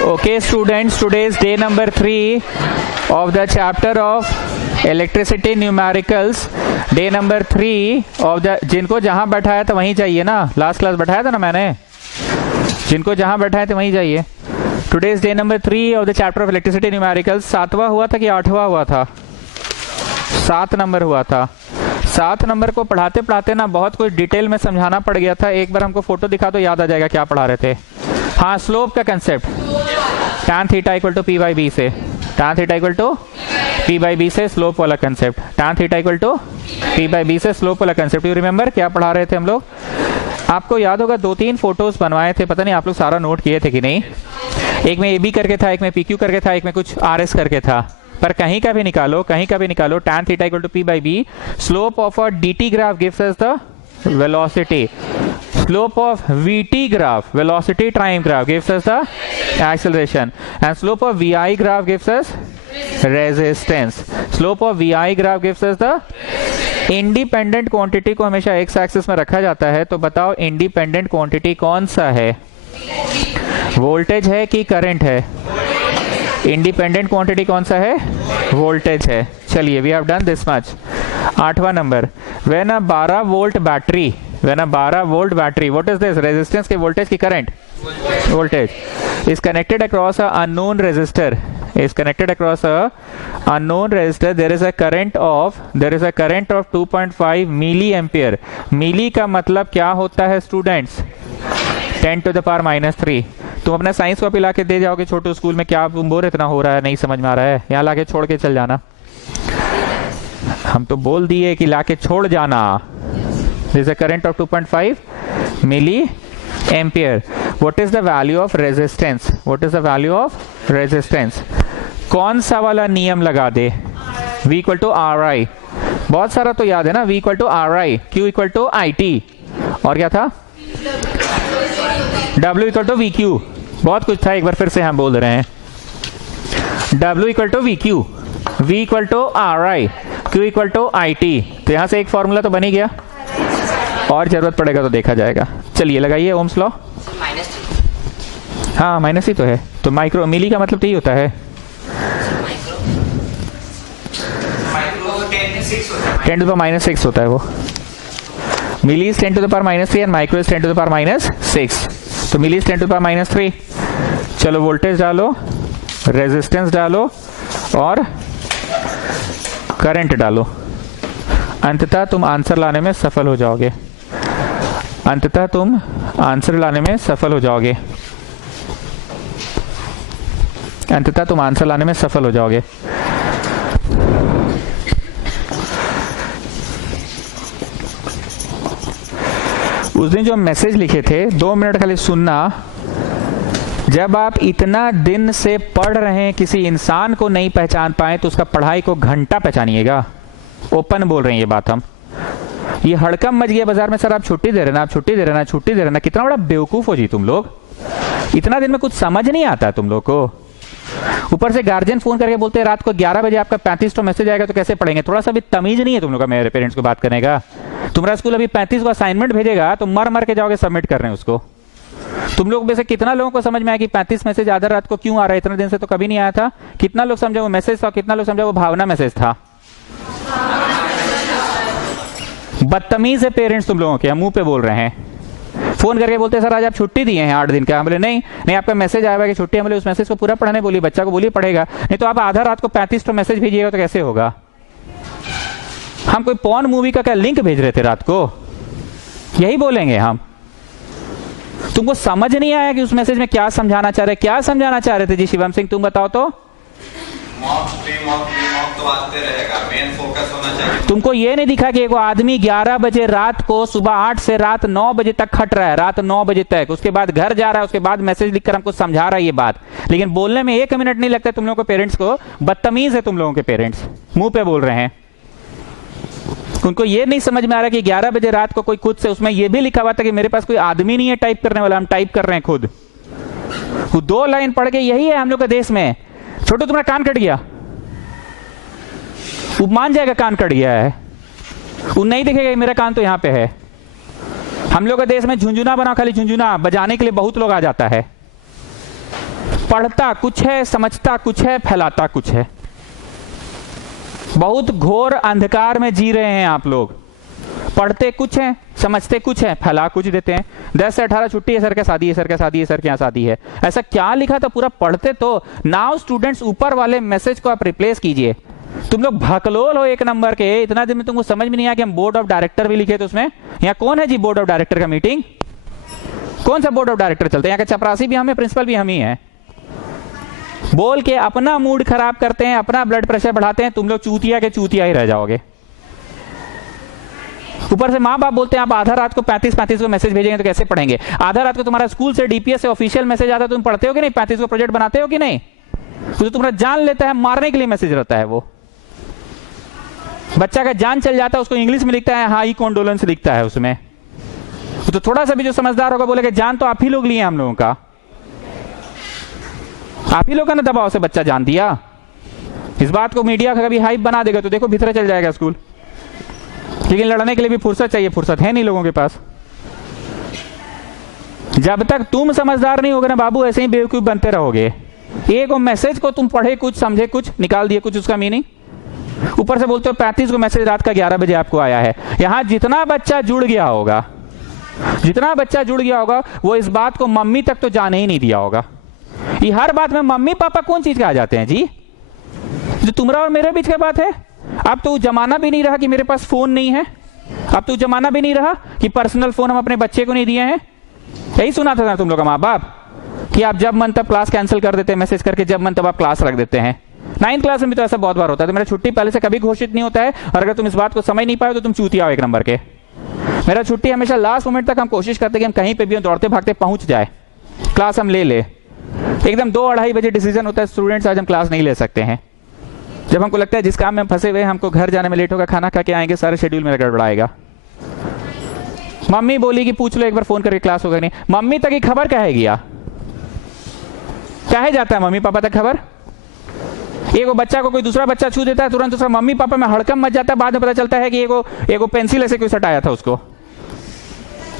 Okay students, today is day number 3 of the chapter of electricity numericals. Day number 3 of the, जिनको जहां बैठाया था वहीं जाइए ना, लास्ट क्लास बैठाया था ना मैंने, जिनको जहां बैठाया था वहीं जाइए. Today is day number 3 of the chapter of electricity numericals. 7वां हुआ था कि 8वां हुआ था? 7 नंबर हुआ था. 7 नंबर को पढ़ाते पढ़ाते ना बहुत कुछ डिटेल में समझाना पड़ गया था. एक बार हमको फोटो दिखा तो याद आ जाएगा क्या पढ़ा रहे थे. हाँ, स्लोप का concept, tan theta equal to P by B से, tan theta equal to P by B से स्लोप वाला concept, tan theta equal to P by B से स्लोप वाला कंसेप्ट. यू रिमेंबर क्या पढ़ा रहे थे हम लोग? आपको याद होगा 2-3 फोटोज बनवाए थे, पता नहीं आप लोग सारा नोट किए थे कि नहीं. एक में ए बी करके था, एक में पी क्यू करके था, एक में कुछ आर एस करके था. पर कहीं का भी निकालो, कहीं का भी निकालो, tan theta equal to P by B, slope of a dt graph gives us the velocity, slope of vt graph, velocity time graph gives us the acceleration, and slope of vi graph gives us resistance. Slope of vi graph gives us the independent quantity को हमेशा x axis में रखा जाता है. तो बताओ independent quantity कौन सा है? वोल्टेज है कि करंट है? इंडिपेंडेंट क्वांटिटी कौन सा है? वोल्टेज है. चलिए, we have done this much. 8वां number, when a 12 volt battery, when a 12 volt battery, what is this? Resistance के वोल्टेज की current? Voltage is connected across a unknown resistor, is connected across a unknown resistor. There is a current of 2.5 milliampere. मिली का मतलब क्या होता है students? 10 to the power -3. तुम अपना science copy ला के दे जाओगे छोटे स्कूल में, क्या तुम बोर इतना हो रहा है, नहीं समझ में आ रहा है, यहाँ लाके छोड़ के चल जाना. हम तो बोल दिए कि लाके छोड़ जाना. There is a current of 2.5 milliampere. What is the value of resistance? What is the value of resistance? कौन सा वाला नियम लगा दे? V equal to R I. बहुत सारा तो याद है ना. V equal to R I, Q equal to I T, और क्या था? W equal to V Q. बहुत कुछ था, एक बार फिर से हम बोल रहे हैं. W equal to V Q, V equal to R I, Q equal to I T. तो यहां से एक फॉर्मूला तो बन ही गया, और जरूरत पड़ेगा तो देखा जाएगा. चलिए लगाइए ओम्स लॉ. हाँ, माइनस ही तो है. तो माइक्रो मिली का मतलब तो ही होता है 10 to the power -6 होता है वो. Milli is 10 to the power -3 and micro is 10 to the power -6. तो milli is 10 to the power -3. चलो वोल्टेज डालो, रेजिस्टेंस डालो और करंट डालो. अंततः तुम आंसर लाने में सफल हो जाओगे. अंततः तुम आंसर लाने में सफल हो जाओगे. अंततः तुम आंसर लाने में सफल हो जाओगे. उस दिन जो मैसेज लिखे थे, 2 मिनट खाली सुनना. जब आप इतना दिन से पढ़ रहे हैं, किसी इंसान को नहीं पहचान पाए तो उसका पढ़ाई को घंटा पहचानिएगा. ओपन बोल रहे हैं ये बात हम. ये हड़कम मच गया बाजार में, सर आप छुट्टी दे रहे ना, आप छुट्टी दे रहे ना, छुट्टी दे रहे ना. कितना बड़ा बेवकूफ हो जी तुम लोग. इतना दिन में कुछ समझ नहीं आता तुम लोग को. ऊपर से गार्जियन फोन करके बोलते हैं रात को 11 बजे आपका 35 तो मैसेज आएगा, तो कैसे पढ़ेंगे? थोड़ा सा भी तमीज नहीं है तुम लोग का मेरे पेरेंट्स को बात करने का. तुम्हारा स्कूल अभी 35 को असाइनमेंट भेजेगा तो मर मर के जाओगे सबमिट कर रहे हैं उसको. तुम लोग में से कितना लोगों को समझ में आया कि 35 मैसेज आधा रात को क्यों आ रहा है? इतने दिन से तो कभी नहीं आया था. कितना लोग समझा वो मैसेज था, कितना लोग समझा वो भावना मैसेज था? बदतमीज है पेरेंट्स तुम लोगों के. हम मुंह पे बोल रहे हैं. फोन करके बोलते हैं सर आज आप छुट्टी दिए हैं 8 दिन का. हम बोले नहीं नहीं, आपका मैसेज आया कि छुट्टी. हम बोले उस मैसेज को पूरा पढ़ने बोलिए, बच्चा को बोलिए पढ़ेगा. नहीं तो आप आधा रात को 35 तो मैसेज भेजिएगा तो कैसे होगा? हम कोई पॉर्न मूवी का क्या लिंक भेज रहे थे रात को? यही बोलेंगे हम. तुमको समझ नहीं आया कि उस मैसेज में क्या समझाना चाह रहे? क्या समझाना चाह रहे थे जी शिवम सिंह, तुम बताओ तो. तो आते रहेगा, मेन फोकस होना चाहिए. तुमको ये नहीं दिखा कि एक आदमी 11 बजे रात को सुबह 8 से रात 9 बजे तक खट रहा है, रात 9 बजे तक. उसके बाद घर जा रहा है, उसके बाद मैसेज लिखकर हमको समझा रहा है ये बात. लेकिन बोलने में 1 मिनट नहीं लगता तुम लोगों को. पेरेंट्स को बदतमीज है तुम लोगों के पेरेंट्स. मुंह पे बोल रहे हैं. उनको ये नहीं समझ में आ रहा कि 11 बजे रात को कोई खुद से, उसमें ये भी लिखा हुआ था कि मेरे पास कोई आदमी नहीं है टाइप करने वाला, हम टाइप कर रहे हैं खुद. 2 लाइन पढ़ के यही है हम लोग के देश में. छोटू तुम्हारा कान कट गया, वो मान जाएगा कान कट गया है. वो नहीं देखेगा मेरा कान तो यहां पे है. हम लोग के देश में झुंझुना बनाओ, खाली झुंझुना बजाने के लिए बहुत लोग आ जाता है. पढ़ता कुछ है, समझता कुछ है, फैलाता कुछ है। बहुत घोर अंधकार में जी रहे हैं आप लोग। पढ़ते कुछ हैं, समझते कुछ है, फैला कुछ देते हैं। 10 से 18 छुट्टी है, सर क्या शादी है, सर क्या शादी है, सर क्या शादी है। ऐसा क्या लिखा था, पूरा पढ़ते तो। नाउ स्टूडेंट्स, ऊपर वाले मैसेज को आप रिप्लेस कीजिए। तुम लोग भकलोल हो एक नंबर के। इतना दिन में तुमको समझ में नहीं आया कि हम बोर्ड ऑफ डायरेक्टर भी लिखे थे उसमें। यहाँ कौन है जी बोर्ड ऑफ डायरेक्टर का मीटिंग? कौन सा बोर्ड ऑफ डायरेक्टर चलते हैं? यहाँ का चपरासी भी हम है, प्रिंसिपल भी हम ही है। बोल के अपना मूड खराब करते हैं, अपना ब्लड प्रेशर बढ़ाते हैं। तुम लोग चूतिया के चूतिया ही रह जाओगे। ऊपर से माँ बाप बोलते हैं आप आधा रात को 35 को मैसेज भेजेंगे तो कैसे पढ़ेंगे? आधा रात को तुम्हारा स्कूल से डीपीएस से ऑफिशियल मैसेज आता है, तुम पढ़ते हो कि नहीं? 35 को प्रोजेक्ट बनाते हो कि नहीं? तो तुम्हारा जान लेता है, मारने के लिए मैसेज रहता है। वो बच्चा का जान चल जाता है, उसको इंग्लिश में लिखता है हाई कॉन्डोलेंस लिखता है उसमें। तो थोड़ा सा भी जो समझदार होगा बोलेगा जान तो आप ही लोग लिए हम लोगों का, आप ही लोगों ने दबाव से बच्चा जान दिया। इस बात को मीडिया का कभी हाइप बना देगा तो देखो भीतर चल जाएगा स्कूल। लेकिन लड़ने के लिए भी फुर्सत चाहिए, फुर्सत है नहीं लोगों के पास। जब तक तुम समझदार नहीं होगे ना बाबू, ऐसे ही बेवकूफ बनते रहोगे। एक मैसेज को तुम पढ़े कुछ, समझे कुछ, निकाल दिए कुछ उसका मीनिंग। ऊपर से बोलते हो 35 को मैसेज रात का 11 बजे आपको आया है। यहां जितना बच्चा जुड़ गया होगा, जितना बच्चा जुड़ गया होगा, वो इस बात को मम्मी तक तो जाने ही नहीं दिया होगा। ये हर बात में मम्मी पापा कौन चीज के आ जाते हैं जी? जो तुम्हारा और मेरे बीच की बात है। अब तो जमाना भी नहीं रहा कि मेरे पास फोन नहीं है। अब तो जमाना भी नहीं रहा कि पर्सनल फोन हम अपने बच्चे को नहीं दिए हैं। यही सुना था ना तुम लोग का माँ बाप कि आप जब मन तब क्लास कैंसिल कर देते हैं मैसेज करके, जब मन तब आप क्लास रख देते हैं। 9th क्लास में भी तो ऐसा बहुत बार होता है। तो मेरा छुट्टी पहले से कभी घोषित नहीं होता है, और अगर तुम इस बात को समझ नहीं पाए तो तुम चूतिया हो एक नंबर के। मेरा छुट्टी हमेशा लास्ट मोमेंट तक हम कोशिश करते हैं कि हम कहीं पे भी दौड़ते भागते पहुंच जाए, क्लास हम ले एकदम 2-2:30 बजे डिसीजन होता है स्टूडेंट्स आज हम क्लास नहीं ले सकते हैं। जब हमको लगता है जिस काम में हम फंसे हुए, हमको घर जाने में लेट होगा, खाना खा के आएंगे, सारे शेड्यूल मेरा गड़बड़ाएगा। मम्मी बोली कि पूछ लो एक बार फोन करके क्लास होगा नहीं। मम्मी तक की खबर क्या है गया, क्या है जाता है मम्मी पापा तक खबर? एक बच्चा को कोई दूसरा बच्चा छू देता है, तुरंत उसका मम्मी पापा में हड़कम मच जाता है। बाद में पता चलता है कि एगो पेंसिल ऐसे कोई सटाया था उसको,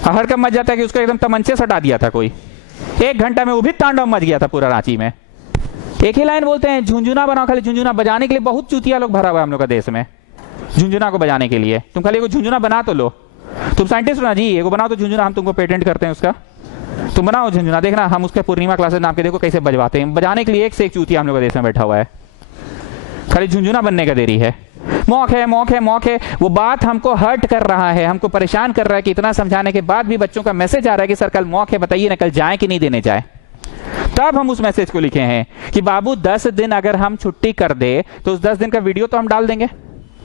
हड़कम मच जाता है कि उसको एकदम तमंचे सटा दिया था कोई। 1 घंटा में वो भी तांडव मच गया था पूरा रांची में। एक ही लाइन बोलते हैं झुंझुना बनाओ, खाली झुंझुना बजाने के लिए बहुत चूतिया लोग भरा हुआ है हम लोग का देश में। झुंझुना को बजाने के लिए तुम खाली झुंझुना बना तो लो। तुम साइंटिस्ट हो ना जी, एगो बनाओ तो झुंझुना, हम तुमको पेटेंट करते हैं उसका। तुम बनाओ झुंझुना, देखना हम उसके पूर्णिमा क्लासेस नाम के देखो कैसे बजवाते हैं। बजाने के लिए एक से एक चूतिया हम लोग का देश में बैठा हुआ है, खाली झुंझुना बनने का देरी है। मौक है, मौक है, मौक है। वो बात हमको हर्ट कर रहा है, हमको परेशान कर रहा है कि इतना समझाने के बाद भी बच्चों का मैसेज आ रहा है कि सर कल मौक है, बताइए ना कल जाए कि नहीं देने जाए। तब हम उस मैसेज को लिखे हैं कि बाबू 10 दिन अगर हम छुट्टी कर दे तो उस 10 दिन का वीडियो तो हम डाल देंगे।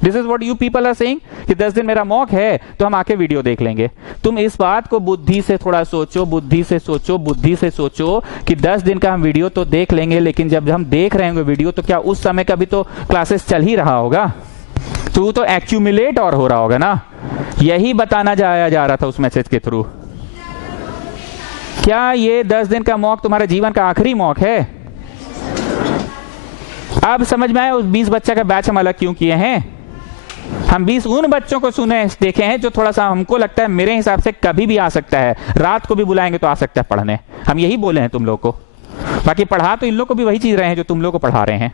This is what you people are saying कि 10 दिन मेरा मौक है तो हम आके वीडियो देख लेंगे। तुम इस बात को बुद्धि से थोड़ा सोचो, बुद्धि से सोचो, बुद्धि से सोचो कि 10 दिन का हम वीडियो तो देख लेंगे, लेकिन जब हम देख रहे होंगे वीडियो तो क्या उस समय का भी तो क्लासेस चल ही रहा होगा, तो वो तो एक्यूमुलेट और हो रहा होगा ना। यही बताना जाया जा रहा था उस मैसेज के थ्रू। क्या ये 10 दिन का मौक तुम्हारे जीवन का आखिरी मौक है? अब समझ में आया उस 20 बच्चा का बैच हम अलग क्यों किए हैं। हम 20 उन बच्चों को सुने देखे हैं जो थोड़ा सा हमको लगता है मेरे हिसाब से कभी भी आ सकता है, रात को भी बुलाएंगे तो आ सकता है पढ़ने। हम यही बोले हैं तुम लोग को। बाकी पढ़ा तो इन लोग को भी वही चीज रहे हैं जो तुम लोग को पढ़ा रहे हैं।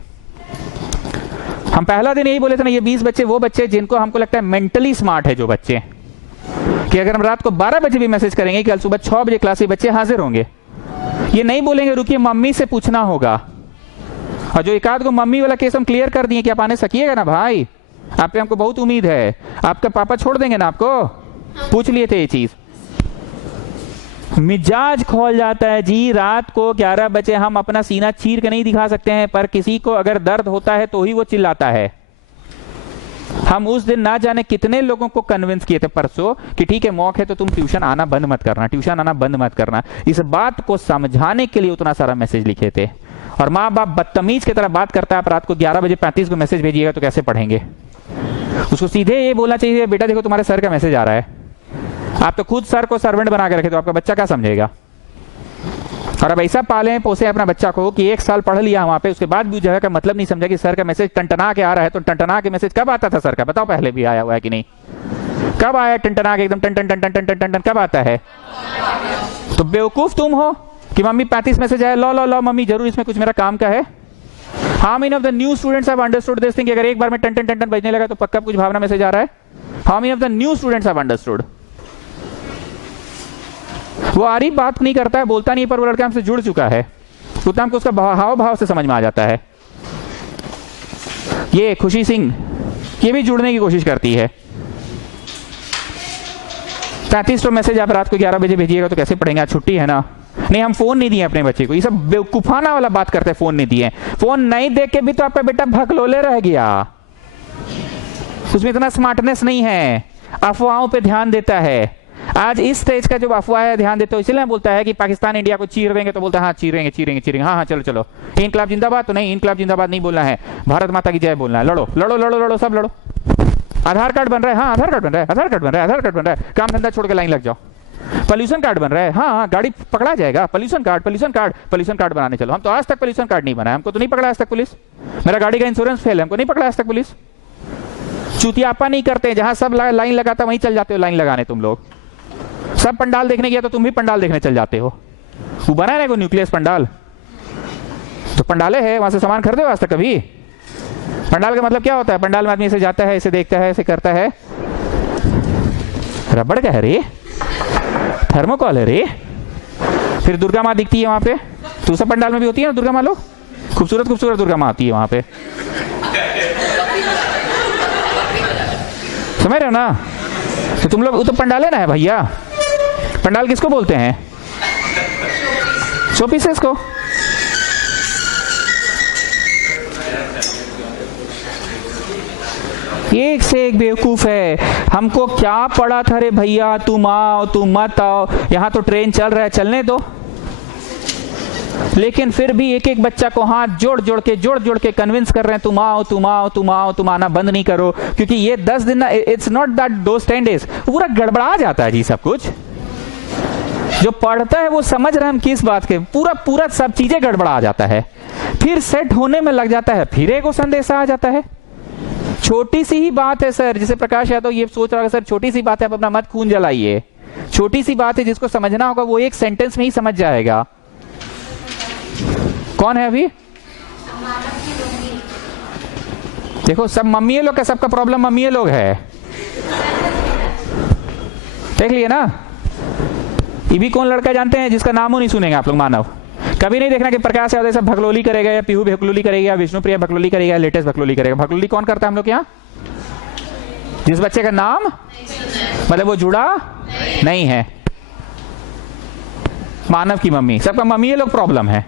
हम पहला दिन यही बोले थे ना, ये 20 बच्चे वो बच्चे जिनको हमको लगता है मेंटली स्मार्ट है जो बच्चे, कि अगर हम रात को 12 बजे भी मैसेज करेंगे कल सुबह 6 बजे क्लास में बच्चे हाजिर होंगे। ये नहीं बोलेंगे रुकिए मम्मी से पूछना होगा। और जो एक आध को मम्मी वाला केस हम क्लियर कर दिए कि आप आने सकिएगा ना भाई, आप पे हमको बहुत उम्मीद है, आपका पापा छोड़ देंगे ना आपको, पूछ लिए थे ये चीज। मिजाज खोल जाता है जी। रात को 11 बजे हम अपना सीना चीर के नहीं दिखा सकते हैं, पर किसी को अगर दर्द होता है तो ही वो चिल्लाता है। हम उस दिन ना जाने कितने लोगों को कन्विंस किए थे परसों कि ठीक है मौक है तो तुम ट्यूशन आना बंद मत करना, ट्यूशन आना बंद मत करना। इस बात को समझाने के लिए उतना सारा मैसेज लिखे थे। और माँ बाप बदतमीज की तरह बात करता है, आप रात को 11 बजे 35 को मैसेज भेजिएगा तो कैसे पढ़ेंगे। उसको सीधे ये बोलना चाहिए बेटा देखो तुम्हारे सर का मैसेज आ रहा है। आप तो खुद सर को सर्वेंट बना के रखे तो आपका बच्चा क्या समझेगा। और अब ऐसा पाले पोसे अपना बच्चा को कि 1 साल पढ़ लिया वहां पे, उसके बाद भी जगह का मतलब नहीं समझा कि सर का मैसेज टंटना के आ रहा है। तो टंटना के मैसेज कब आता था सर का, बताओ पहले भी आया हुआ है कि नहीं? कब आया टंटना के एकदम टन टन टन टन टन टन टन कब आता है? तो बेवकूफ तुम हो कि मम्मी 35 मैसेज आया, लो लो लो मम्मी जरूर इसमें कुछ मेरा काम का है। How many of the new students have understood this thing? अगर एक बार में टन टन टन टन बजने लगा तो पक्का कुछ भावना मैसेज आ रहा है। How many of the new students have understood? वो आरी बात नहीं करता है, बोलता नहीं, पर वो लड़का हमसे जुड़ चुका है, उतना हमको उसका हाव भाव से समझ में आ जाता है। ये खुशी सिंह ये भी जुड़ने की कोशिश करती है। 35 तो मैसेज आप रात को 11 बजे भेजिएगा तो कैसे पढ़ेंगे? आज छुट्टी है ना। नहीं, हम फोन नहीं दिए अपने बच्चे को। ये सब बेवकूफाना वाला बात करते हैं, फोन नहीं दिए। फोन नहीं देख के भी तो आपका बेटा भगलोले रह गया, उसमें इतना स्मार्टनेस नहीं है, अफवाहों पे ध्यान देता है। आज इस स्टेज का जो अफवाह है ध्यान देते हो, इसलिए बोलता है कि पाकिस्तान इंडिया को चीर देंगे, तो बोलता है हाँ चीरेंगे चीरेंगे चीरेंगे, हाँ हाँ चलो चलो। इनकलाब जिंदाबाद तो नहीं, इनकलाब जिंदाबाद नहीं बोलना है, भारत माता की जय बोलना है। लड़ो लड़ो लड़ो लड़ो, सब लड़ो। आधार कार्ड बन रहा है, हाँ आधार कार्ड बन रहा है, आधार कार्ड बन रहा है, आधार कार्ड बन रहा है, काम धंधा छोड़ के लाइन लग जाओ। पॉल्यूशन कार्ड बन रहा है, हाँ गाड़ी पकड़ा जाएगा, pollution card pollution card pollution card बनाने चलो। हम तो आज तक पॉल्यूशन कार्ड नहीं बनाया, हमको तो नहीं पकड़ा आज तक पुलिस। मेरा गाड़ी का इंश्योरेंस फेल है, हमको नहीं पकड़ा आज तक पुलिस। चुतियापा नहीं करते, जहां सब लाइन लगाता वहीं चल जाते हो लाइन लगाने। तुम लोग सब पंडाल देखने गया तो तुम भी पंडाल देखने चल जाते हो। वो बना है ना न्यूक्लियस पंडाल, तो पंडाले है, वहां से सामान खरीदे हो आज तक कभी? पंडाल का मतलब क्या होता है? पंडाल में आदमी ऐसे जाता है, ऐसे देखता है, ऐसे करता है। रबड़ का है रे, थर्मोकॉल है रे। फिर दुर्गा माँ दिखती है वहां पे, तो सब पंडाल में भी होती है ना दुर्गा माँ। लो खूबसूरत खूबसूरत दुर्गा माँ आती है वहां पे, समझ रहे हो ना? तो तुम लोग तो पंडाल है ना है भैया। पंडाल किसको बोलते हैं? शो पीसेस को। एक से एक बेवकूफ है। हमको क्या पड़ा था रे भैया, तुम आओ तुम मत आओ, यहां तो ट्रेन चल रहा है, चलने दो। लेकिन फिर भी एक एक बच्चा को हाथ जोड़ जोड़ के कन्विंस कर रहे हैं, तुम आओ तुम आओ तुम आओ, तुम आना बंद नहीं करो। क्योंकि ये 10 दिन ना, it's not that those 10 days, पूरा गड़बड़ा जाता है जी सब कुछ। जो पढ़ता है वो समझ रहे हैं हम किस बात के, पूरा पूरा सब चीजें गड़बड़ा जाता है। फिर सेट होने में लग जाता है, फिर एक संदेशा आ जाता है। छोटी सी ही बात है सर, जैसे प्रकाश यादव ये सोच रहा है सर छोटी सी बात है, आप अपना मत खून जलाइए। छोटी सी बात है, जिसको समझना होगा वो एक सेंटेंस में ही समझ जाएगा। कौन है अभी? देखो सब मम्मी लोग का, सबका प्रॉब्लम मम्मी लोग है, देख लिए ना। ये भी कौन लड़का जानते हैं जिसका नाम हो नहीं सुनेंगे आप लोग? मानव। कभी नहीं देखना कि प्रकाश यादव सब भगलोली करेगा या पीहू भगलोली करेगा या विष्णुप्रिया भगलोली करेगा या लेटेस्ट भगलोली करेगा। भगलोली कौन करता है हम लोग यहाँ? जिस बच्चे का नाम मतलब वो जुड़ा नहीं है। मानव की मम्मी, सबका मम्मी ये लोग प्रॉब्लम है।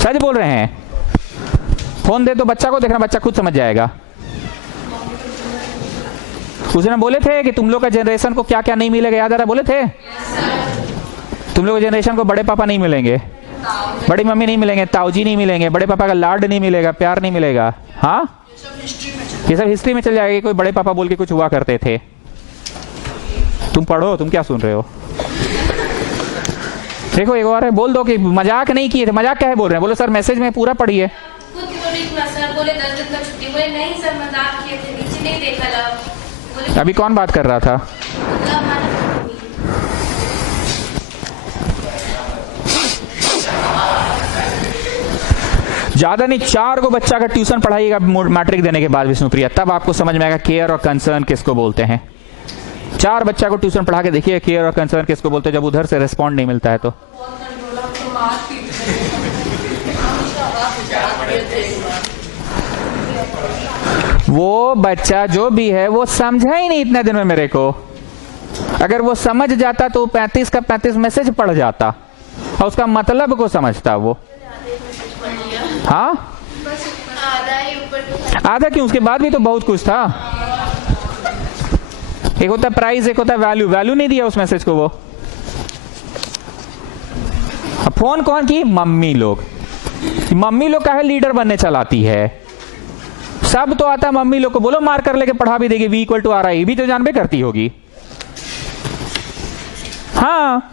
सच बोल रहे हैं। फोन दे तो बच्चा को देखना, बच्चा खुद समझ जाएगा। उस दिन बोले थे कि तुम लोग का जनरेशन को क्या क्या नहीं मिलेगा, याद आ रहा? बोले थे तुम लोग जनरेशन को बड़े पापा नहीं मिलेंगे, बड़ी मम्मी नहीं मिलेंगे, ताऊजी नहीं मिलेंगे, बड़े पापा का लाड नहीं मिलेगा, प्यार नहीं मिलेगा। हाँ ये सब हिस्ट्री में चल जाएगा। कोई बड़े पापा बोल के कुछ हुआ करते थे। तुम पढ़ो, तुम क्या सुन रहे हो? देखो एक और है, बोल दो कि मजाक नहीं किए थे। मजाक क्या है बोल रहे हैं? बोलो सर मैसेज में पूरा पढ़िए। अभी कौन बात कर रहा था? ज्यादा नहीं, 4 को बच्चा का ट्यूशन पढ़ाइएगा मैट्रिक देने के बाद विष्णुप्रिया, तब आपको समझ में आएगा केयर और कंसर्न किसको बोलते हैं। 4 बच्चा को ट्यूशन पढ़ा के देखिए केयर और कंसर्न किसको बोलते हैं, जब उधर से रिस्पॉन्ड नहीं मिलता है तो। वो बच्चा जो भी है वो समझा ही नहीं इतने दिन में मेरे को। अगर वो समझ जाता तो 35 का 35 मैसेज पढ़ जाता और उसका मतलब को समझता वो। हाँ आधा क्यों, उसके बाद भी तो बहुत कुछ था। एक होता प्राइस, एक होता वैल्यू। वैल्यू नहीं दिया उस मैसेज को वो। अब फोन कौन की? मम्मी लोग। मम्मी लोग का है लीडर बनने चलाती है। सब तो आता है मम्मी लोग को। बोलो मार्कर लेके पढ़ा भी देगी, V = RI, ये भी तो जानबे करती होगी। हाँ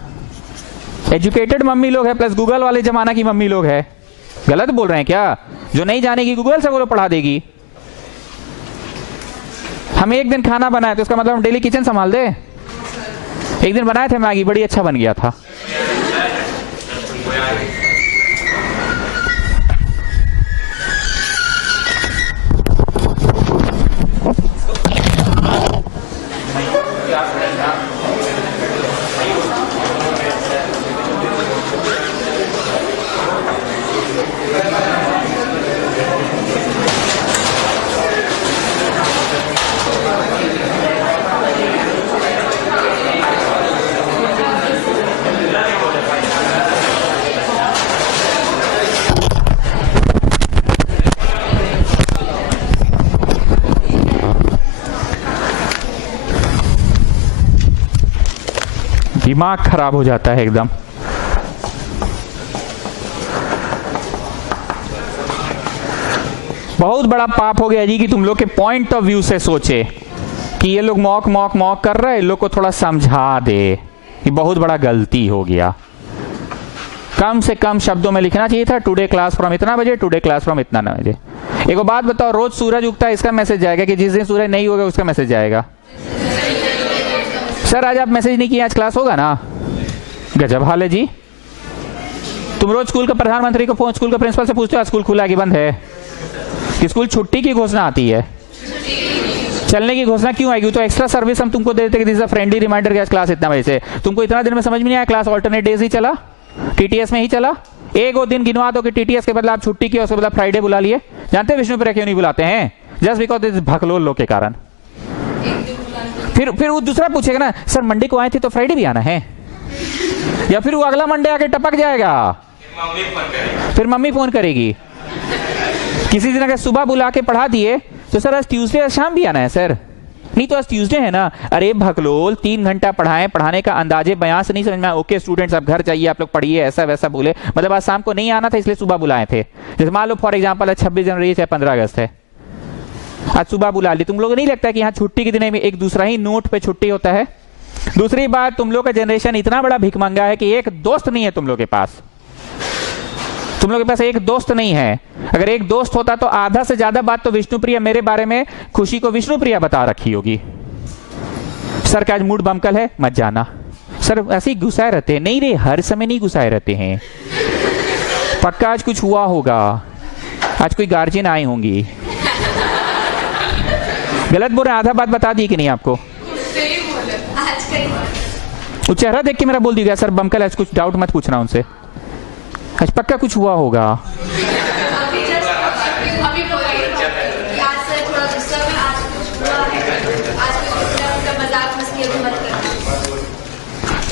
एजुकेटेड मम्मी लोग है, प्लस गूगल वाले जमाना की मम्मी लोग है। गलत बोल रहे हैं क्या? जो नहीं जानेगी गूगल से बोलो पढ़ा देगी। हम एक दिन खाना बनाए तो उसका मतलब हम डेली किचन संभाल दे? एक दिन बनाए थे मैगी, बड़ी अच्छा बन गया था। दिमाग खराब हो जाता है एकदम। बहुत बड़ा पाप हो गया जी कि तुम लोग के पॉइंट ऑफ व्यू से सोचे कि ये लोग मॉक मॉक मॉक कर रहे हैं, इन लोग को थोड़ा समझा दे। ये बहुत बड़ा गलती हो गया। कम से कम शब्दों में लिखना चाहिए था टुडे क्लास फ्रॉम इतना बजे, टुडे क्लास फ्रॉम इतना बजे। एक बात बताओ, रोज सूरज उगता है इसका मैसेज जाएगा कि जिस दिन सूरज नहीं होगा उसका मैसेज जाएगा? सर आज आप मैसेज नहीं किए, आज क्लास होगा ना? गजब हाल है जी। तुम रोज स्कूल का प्रधानमंत्री को फोन, स्कूल का प्रिंसिपल से पूछते हो स्कूल खुला कि बंद है? कि स्कूल छुट्टी की घोषणा आती है, चलने की घोषणा क्यों आएगी? तो एक्स्ट्रा सर्विस हम तुमको देते कि फ्रेंडली रिमाइंडर गया क्लास इतना बजे से। तुमको इतना दिन में समझ में नहीं आया क्लास ऑल्टरनेट डेज ही चला, टीटीएस में ही चला? एक वो दिन गिनवा दो कि टीटीएस के बदला आप छुट्टी की, उसके बदला फ्राइडे बुला लिए। जानते हैं विष्णुप्रिया क्यों नहीं बुलाते हैं? जस्ट बिकॉज दिस भकलोल लोग के कारण। फिर वो दूसरा पूछेगा ना, सर मंडे को आए थे तो फ्राइडे भी आना है? या फिर वो अगला मंडे आके टपक जाएगा, फिर मम्मी फोन करेगी। किसी दिन अगर सुबह बुला के पढ़ा दिए तो सर आज ट्यूसडे, आज शाम भी आना है सर? नहीं तो आज ट्यूसडे है ना। अरे भकलोल, 3 घंटा पढ़ाएं, पढ़ाने का अंदाजे बयां से नहीं समझ में। ओके स्टूडेंट्स अब घर चाहिए, आप लोग पढ़िए, ऐसा वैसा बोले, मतलब आज शाम को नहीं आना था इसलिए सुबह बुलाए थे। जैसे मान लो फॉर एग्जाम्पल आज 26 जनवरी चाहे 15 अगस्त है, आज सुबह बुला ली। तुम लोग को नहीं लगता कि यहाँ छुट्टी के दिन में एक दूसरा ही नोट पे छुट्टी होता है? दूसरी बात, तुम लोग का जनरेशन इतना बड़ा भिखमंगा है कि एक दोस्त नहीं है तुम लोग के पास। तुम लोग के पास एक दोस्त नहीं है। अगर एक दोस्त होता तो आधा से ज्यादा बात तो विष्णुप्रिया मेरे बारे में, खुशी को विष्णुप्रिया बता रखी होगी। सर का आज मूड बमकल है, मत जाना। सर ऐसे ही गुस्साए रहते हैं? नहीं रे, हर समय नहीं गुस्साए रहते हैं। पक्का आज कुछ हुआ होगा, आज कोई गार्जियन आए होंगी। गलत बोल रहे, आधा बात बता दी कि नहीं आपको? वो चेहरा देख के मेरा बोल दिया सर बमकल, आज कुछ डाउट मत पूछना उनसे, आज पक्का कुछ हुआ होगा।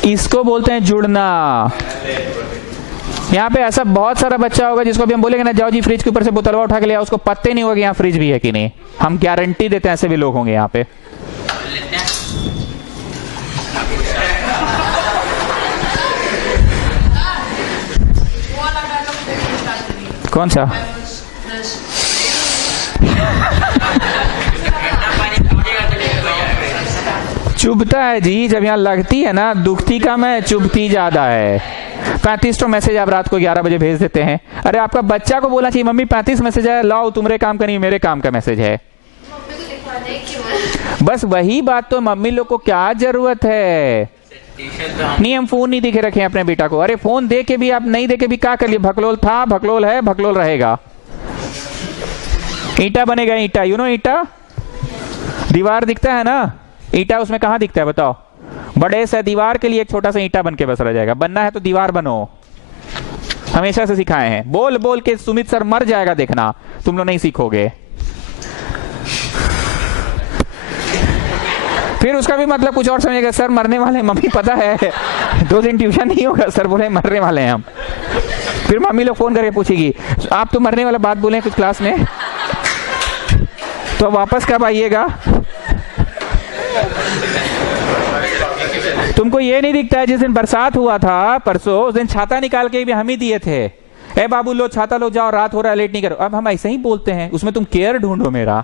इसको बोलते हैं जुड़ना। यहाँ पे ऐसा बहुत सारा बच्चा होगा जिसको भी हम बोलेंगे ना जाओ जी फ्रिज के ऊपर से बोतलवा उठा के ले आओ, उसको पता ही नहीं होगा यहाँ फ्रिज भी है कि नहीं। हम गारंटी देते हैं ऐसे भी लोग होंगे यहाँ पे। कौन सा? चुभता है जी, जब यहाँ लगती है ना, दुखती कम है चुभती ज्यादा है। 35 तो मैसेज आप रात को 11 बजे भेज देते हैं। अरे आपका बच्चा को बोलना चाहिए मम्मी 35 मैसेज है, लाओ तुम्हारे काम का नहीं मेरे काम का मैसेज है। बस वही बात तो मम्मी लोग को क्या जरूरत है? नहीं हम फोन नहीं दिखे रखे अपने बेटा को। अरे फोन दे के भी आप नहीं दे के भी क्या कर लिए? भकलोल था, भकलोल है, भकलोल रहेगा। ईंटा बनेगा, ईंटा, यू नो ईंटा, दीवार दिखता है ना, ईंटा उसमें कहां दिखता है बताओ? बड़े से दीवार के लिए एक छोटा सा ईंटा बन के बस रह जाएगा। बनना है तो दीवार बनो, हमेशा से सिखाए हैं। बोल बोल के सुमित सर मर जाएगा, देखना तुम लोग नहीं सीखोगे। फिर उसका भी मतलब कुछ और समझेगा, सर मरने वाले हैं मम्मी पता है, 2 दिन ट्यूशन नहीं होगा सर, बोले मरने वाले हैं हम। फिर मम्मी लोग फोन करके पूछेगी आप तो मरने वाला बात बोले कुछ क्लास में, तो वापस कब आइएगा? तुमको ये नहीं दिखता है जिस दिन बरसात हुआ था परसों, उस दिन छाता निकाल के भी हम ही दिए थे। ए बाबू लो छाता लो, जाओ रात हो रहा है लेट नहीं करो। अब हम ऐसे ही बोलते हैं, उसमें तुम केयर ढूंढो। मेरा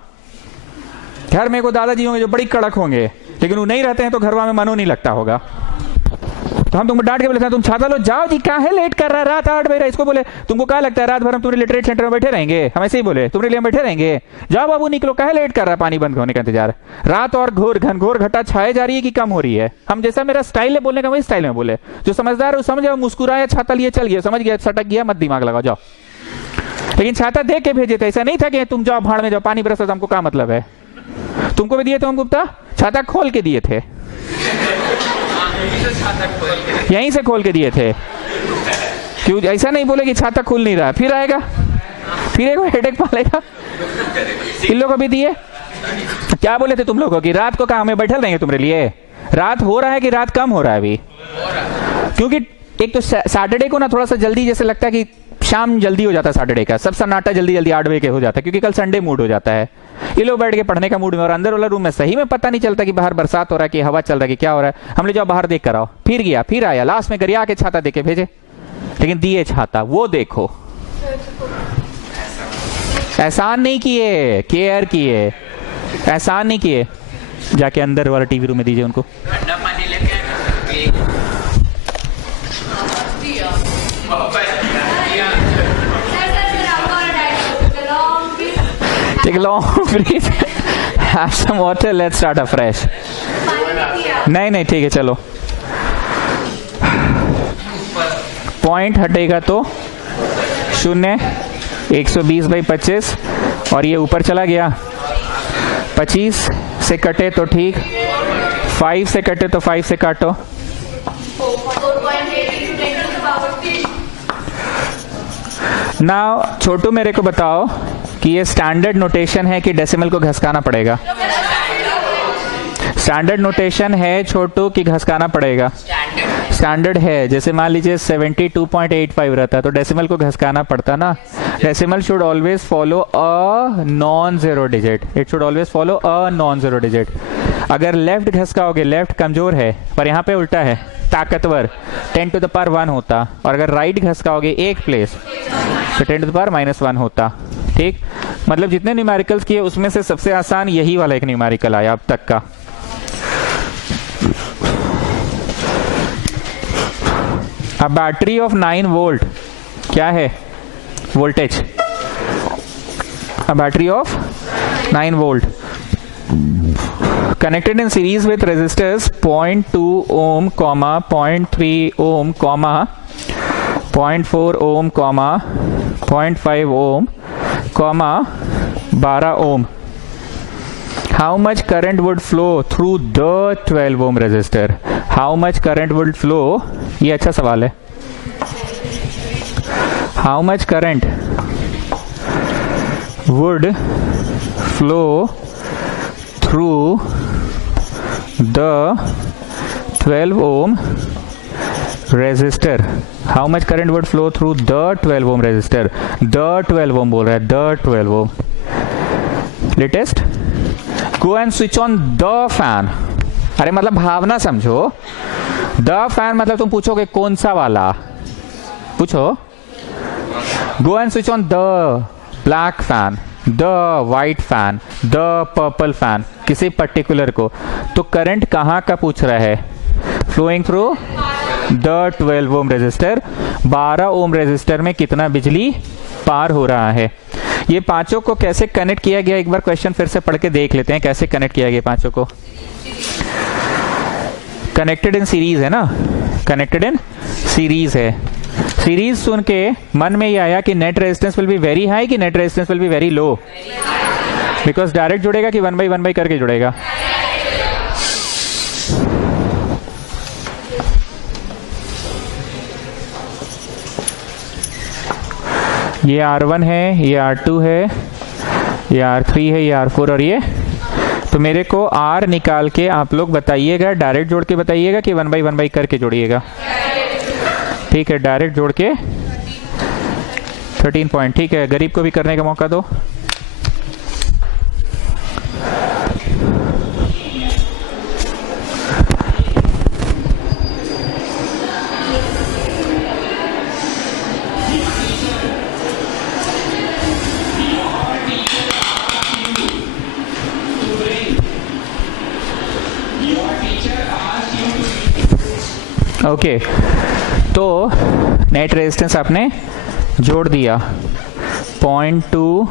घर में को दादाजी होंगे जो बड़ी कड़क होंगे, लेकिन वो नहीं रहते हैं तो घरवा में मनो नहीं लगता होगा। तो हम तुमको डांट के बोले तुम छाता लो, जाओ जी, कहाँ है लेट कर रहा है, रात 8 बज रहा है। इसको बोले तुमको क्या लगता है रात भर हम तुम्हारे लिटरेट सेंटर में बैठे रहेंगे? हम ऐसे ही बोले तुम्हारे लिए हम बैठे रहेंगे, जाओ बाबू निकलो, कहाँ लेट कर रहा है, पानी बंद होने का इंतजार। रात और घनघोर घटा छाए जा रही है कि कम हो रही है? हम जैसा मेरा स्टाइल है बोलने का वही स्टाइल में बोले। जो समझदार है समझ जाओ, मुस्कुराया, छाता लिए चल गया, समझ गया, सटक गया, मत दिमाग लगाओ, जाओ। लेकिन छाता दे के भेजे थे, ऐसा नहीं था कि तुम जाओ भाड़ में जाओ, पानी बरसो, हमको क्या मतलब है? तुमको भी दिए थे हम गुप्ता, छाता खोल के दिए थे, यहीं से खोल के दिए थे। क्यों ऐसा नहीं बोले कि छाता खुल नहीं रहा, फिर आएगा, फिर एक हेडेक पालेगा। इन लोगों को भी दिए। क्या बोले थे तुम लोगों की रात को कहा हमें बैठल रहेंगे तुम्हारे लिए? रात हो रहा है कि रात कम हो रहा है अभी? क्योंकि एक तो सैटरडे को ना थोड़ा सा जल्दी जैसे लगता है कि शाम जल्दी हो जाता है सैटरडे का, सब सन्नाटा जल्दी जल्दी 8 बजे के हो जाता है, क्योंकि कल संडे मूड हो जाता है। ये लोग बैठ के पढ़ने का मूड में, और अंदर वाला रूम में सही में पता नहीं चलता कि बाहर बरसात हो रहा है कि हवा चल रहा है कि क्या हो रहा है। हमने जाओ बाहर देख कर आओ, फिर गया, फिर आया, लास्ट में गरिया के छाता देके भेजे, लेकिन दिए छाता। वो देखो, एहसान नहीं किए, केयर किए, एहसान नहीं किए। जाके अंदर वाला टीवी रूम में दीजिए उनको। Take a long breath, have some water, let's start afresh. नहीं ठीक है, चलो। पॉइंट हटेगा तो 0, 120/25, और ये ऊपर चला गया। 25 से कटे तो ठीक, 5 से कटे तो 5 से काटो। नाउ छोटू मेरे को बताओ कि ये स्टैंडर्ड नोटेशन है कि डेसिमल को घसकाना पड़ेगा? स्टैंडर्ड नोटेशन है छोटू कि घसकाना पड़ेगा? स्टैंडर्ड है। जैसे मान लीजिए 72.85 रहता है तो डेसिमल को घसकाना पड़ता ना। Decimal should always follow a non zero digit, it should always follow a non zero digit. अगर लेफ्ट घसकाओगे, लेफ्ट कमजोर है पर यहाँ पे उल्टा है, ताकतवर, 10⁻1 होता, और अगर राइट घसकाओगे एक प्लेस तो 10⁻−1 होता। ठीक, मतलब जितने न्यूमेरिकल्स किए उसमें से सबसे आसान यही वाला एक न्यूमेरिकल आया अब तक का। अ बैटरी ऑफ 9 वोल्ट क्या है voltage? A battery of 9 volt connected in series with resistors 0.2 ohm, 0.3 ohm, 0.4 ohm, 0.5 ohm, 12 ohm. How much current would flow through the 12 ohm resistor? How much current would flow? ये अच्छा सवाल है। How much current would flow through the 12 ohm resistor? How much current would flow through the 12 ohm resistor? The 12 ohm बोल रहा है, the 12 ohm. Latest? Go and switch on the fan. अरे मतलब भावना समझो। the fan मतलब तुम पूछोगे कौन सा वाला, पूछो। Go and switch on the black fan, the white fan, the purple fan, किसी पर्टिकुलर को। तो करंट कहाँ का पूछ रहा है? Flowing through the 12 ohm resistor. 12 ohm resistor में कितना बिजली पार हो रहा है? ये पांचों को कैसे कनेक्ट किया गया, एक बार क्वेश्चन फिर से पढ़ के देख लेते हैं कैसे कनेक्ट किया गया पांचों को। कनेक्टेड इन सीरीज है ना, कनेक्टेड इन सीरीज है। सीरीज सुन के मन में ये आया कि net resistance will be very high कि net resistance will be very low? Because direct जुड़ेगा कि 1/1 करके जुड़ेगा? ये R1 है, ये R2 है, ये R3 है, ये R4 और ये। तो मेरे को R निकाल के आप लोग बताइएगा, डायरेक्ट जोड़ के बताइएगा कि 1/1 करके जोड़िएगा। ठीक है, डायरेक्ट जोड़ के 13 पॉइंट। ठीक है, गरीब को भी करने का मौका दो। ओके, तो नेट रेजिस्टेंस आपने जोड़ दिया 0.2,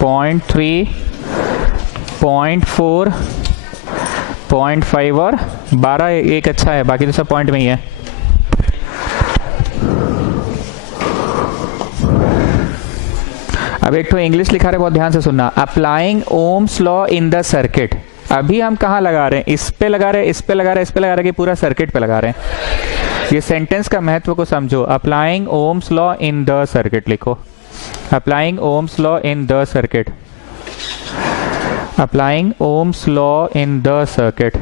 0.3, 0.4, 0.5 और 12 एक अच्छा है, बाकी तो सब पॉइंट में ही है। अब एक तो इंग्लिश लिखा रहे, बहुत ध्यान से सुनना। Applying Ohm's law in the circuit. अभी हम कहाँ लगा रहे हैं? इस पे लगा रहे हैं, इस पे लगा रहे हैं, इस पे लगा रहे हैं कि पूरा सर्किट पे लगा रहे हैं? ये सेंटेंस का महत्व को समझो। Applying Ohm's law in the circuit लिखो। Applying Ohm's law in the circuit. Applying Ohm's law in the circuit.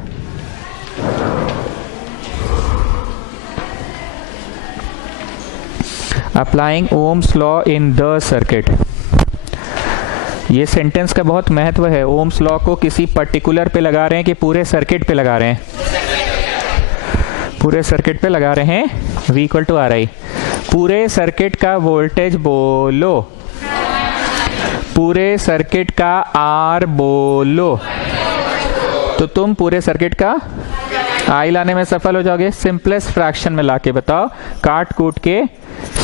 Applying Ohm's law in the circuit. ये सेंटेंस का बहुत महत्व है। ओम्स लॉ को किसी पर्टिकुलर पे लगा रहे हैं कि पूरे सर्किट पे लगा रहे हैं? पूरे सर्किट पे लगा रहे हैं। V equal to R I. पूरे सर्किट का वोल्टेज बोलो, पूरे सर्किट का R बोलो, तो तुम पूरे सर्किट का I लाने में सफल हो जाओगे। सिंपलेस्ट फ्रैक्शन में लाके बताओ, काट कूट के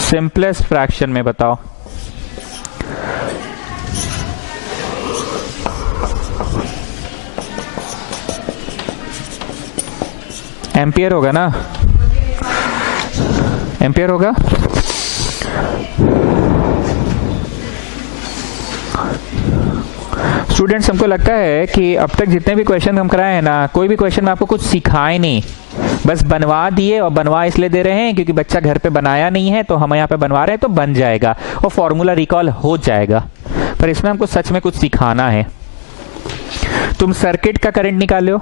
सिंपलेस्ट फ्रैक्शन में बताओ। एम्पियर होगा ना? एम्पियर होगा। स्टूडेंट्स, हमको लगता है कि अब तक जितने भी क्वेश्चन हम कराए हैं ना, कोई भी क्वेश्चन में आपको कुछ सिखाए नहीं, बस बनवा दिए। और बनवा इसलिए दे रहे हैं क्योंकि बच्चा घर पे बनाया नहीं है, तो हम यहाँ पे बनवा रहे हैं, तो बन जाएगा और फॉर्मूला रिकॉल हो जाएगा। पर इसमें हमको सच में कुछ सिखाना है। तुम सर्किट का करंट निकालो,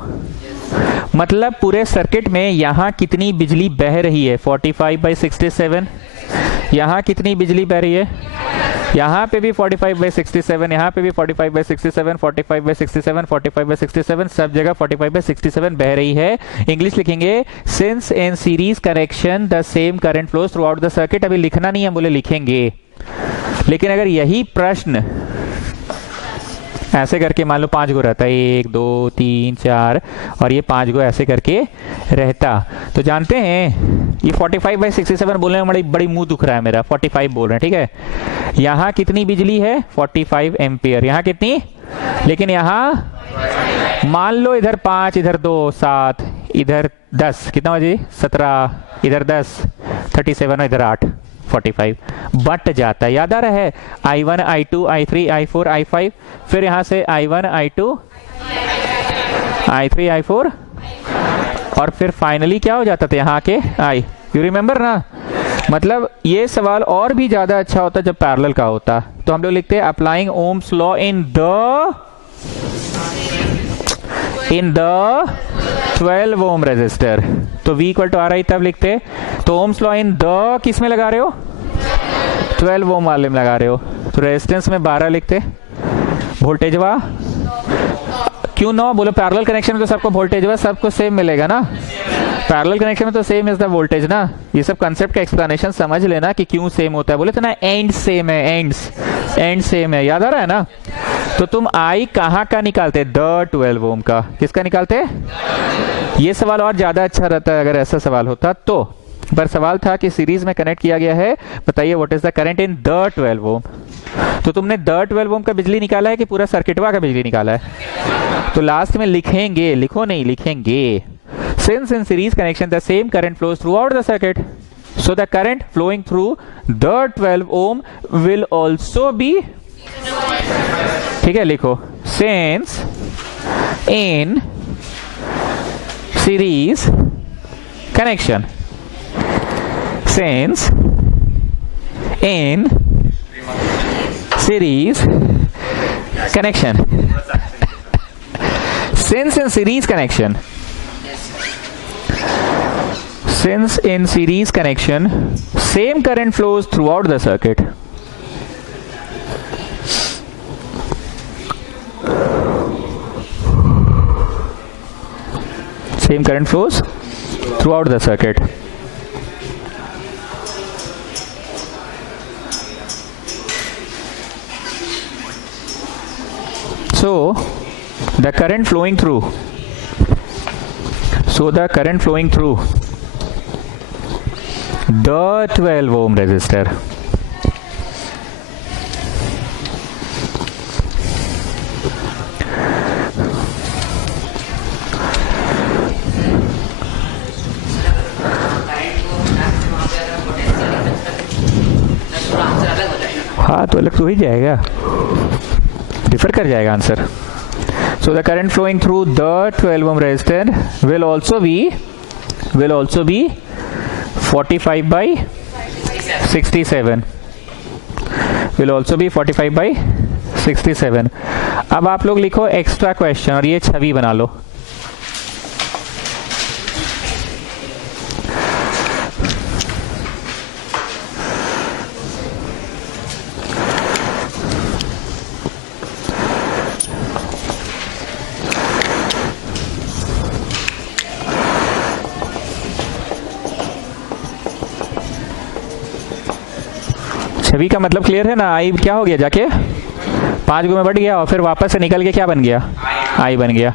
मतलब पूरे सर्किट में यहां कितनी बिजली बह रही है? 45/67। यहां कितनी बिजली बह रही है? यहां पे भी 45/67, यहां पे भी 45/67, 45/67, 45/67, सब जगह 45/67 बह रही है। इंग्लिश लिखेंगे, since in series connection the same current flows through out the circuit. अभी लिखना नहीं है, बोले लिखेंगे। लेकिन अगर यही प्रश्न ऐसे करके मान लो 5 गो रहता है, 1 2 3 4, और ये 5 गो ऐसे करके रहता, तो जानते हैं ये 45/67 बोलने में बड़ी मुंह दुख रहा है मेरा। 45 बोल रहे हैं, ठीक है। यहां कितनी बिजली है? 45 एम्पियर। यहां कितनी? लेकिन यहां मान लो इधर 5, इधर 2 7, इधर 10, कितना बजे? 17, इधर 10 37, और इधर 8 45, बट जाता है। याद आ रहा है? I1 I2 I3 I4 I5, फिर यहां से I1 I2 I3 I4, और फिर फाइनली क्या हो जाता था यहाँ के I। यू रिमेंबर ना? मतलब ये सवाल और भी ज्यादा अच्छा होता जब पैरेलल का होता। तो हम लोग लिखते हैं applying Ohm's law in the 12 ohm resistor. तो V equal to R I तब लिखते। तो ओम्स लॉ इन द किस में लगा रहे हो? 12 ओम वाले में लगा रहे हो। तो रेजिस्टेंस में 12 लिखते। वोल्टेज वा क्यों 9? बोलो पैरेलल कनेक्शन में तो सबको वोल्टेज वा सबको सेम मिलेगा ना। पैरेलल कनेक्शन में तो सेम इज द वोल्टेज ना। ये सब कंसेप्ट का एक्सप्लेनेशन समझ लेना कि क्यों सेम होता है। बोले तो ना एंड सेम है, एंड सेम है, याद आ रहा है ना? तो तुम I कहाँ का निकालते? द 12 ओम का। किसका निकालते? ये सवाल और ज्यादा अच्छा रहता है अगर ऐसा सवाल होता तो। पर सवाल था कि सीरीज में कनेक्ट किया गया है, बताइए what is the current in the 12 ओम। तो तुमने द 12 ओम का बिजली निकाला है कि पूरा सर्किटवा का बिजली निकाला है? तो लास्ट में लिखेंगे, लिखो नहीं लिखेंगे, since in series connection the same current flows through out the circuit, so the current flowing through the 12 ohm will also be, ठीक है, लिखो since in series connection, since in series connection, since in series connection, since in series connection same current flows throughout the circuit, same current flows throughout the circuit. So the current flowing through, the 12 ohm resistor. हाँ तो अलग तो ही जाएगा, differ कर जाएगा answer. So the current flowing through the 12 ohm resistor will also be 45 by 67. Will also be 45 by 67. अब आप लोग लिखो एक्स्ट्रा क्वेश्चन और ये छवि बना लो. छवि का मतलब क्लियर है ना. आई क्या हो गया, जाके 5 गो में बढ़ गया और फिर वापस से निकल के क्या बन गया, आई बन गया.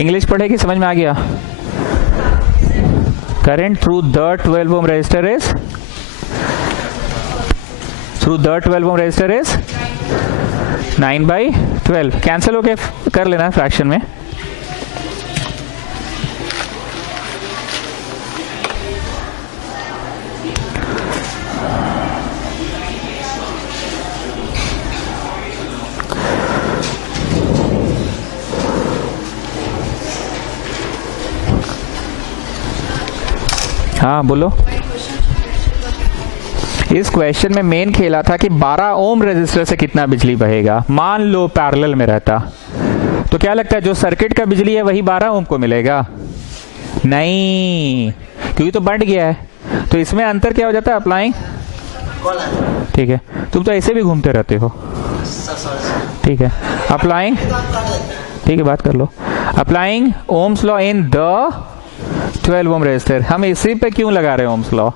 इंग्लिश पढ़ेगी, समझ में आ गया. Current through the 12 ohm resistor is 9/12. Cancel होके कर लेना फ्रैक्शन में. हाँ बोलो. इस क्वेश्चन में मेन खेला था कि 12 ओम रेजिस्टर से कितना बिजली बहेगा. मान लो पैरेलल में रहता तो क्या लगता है जो सर्किट का बिजली है वही 12 ओम को मिलेगा? नहीं, क्योंकि तो बढ़ गया है. तो इसमें अंतर क्या हो जाता है, अप्लाइंग. ठीक है, तुम तो ऐसे भी घूमते रहते हो. ठीक है, अप्लाइंग. ठीक है, बात कर लो. Applying Ohm's law in the 12 ohm resistor. हम इसी पे क्यों लगा रहे हैं ओम्स लॉ?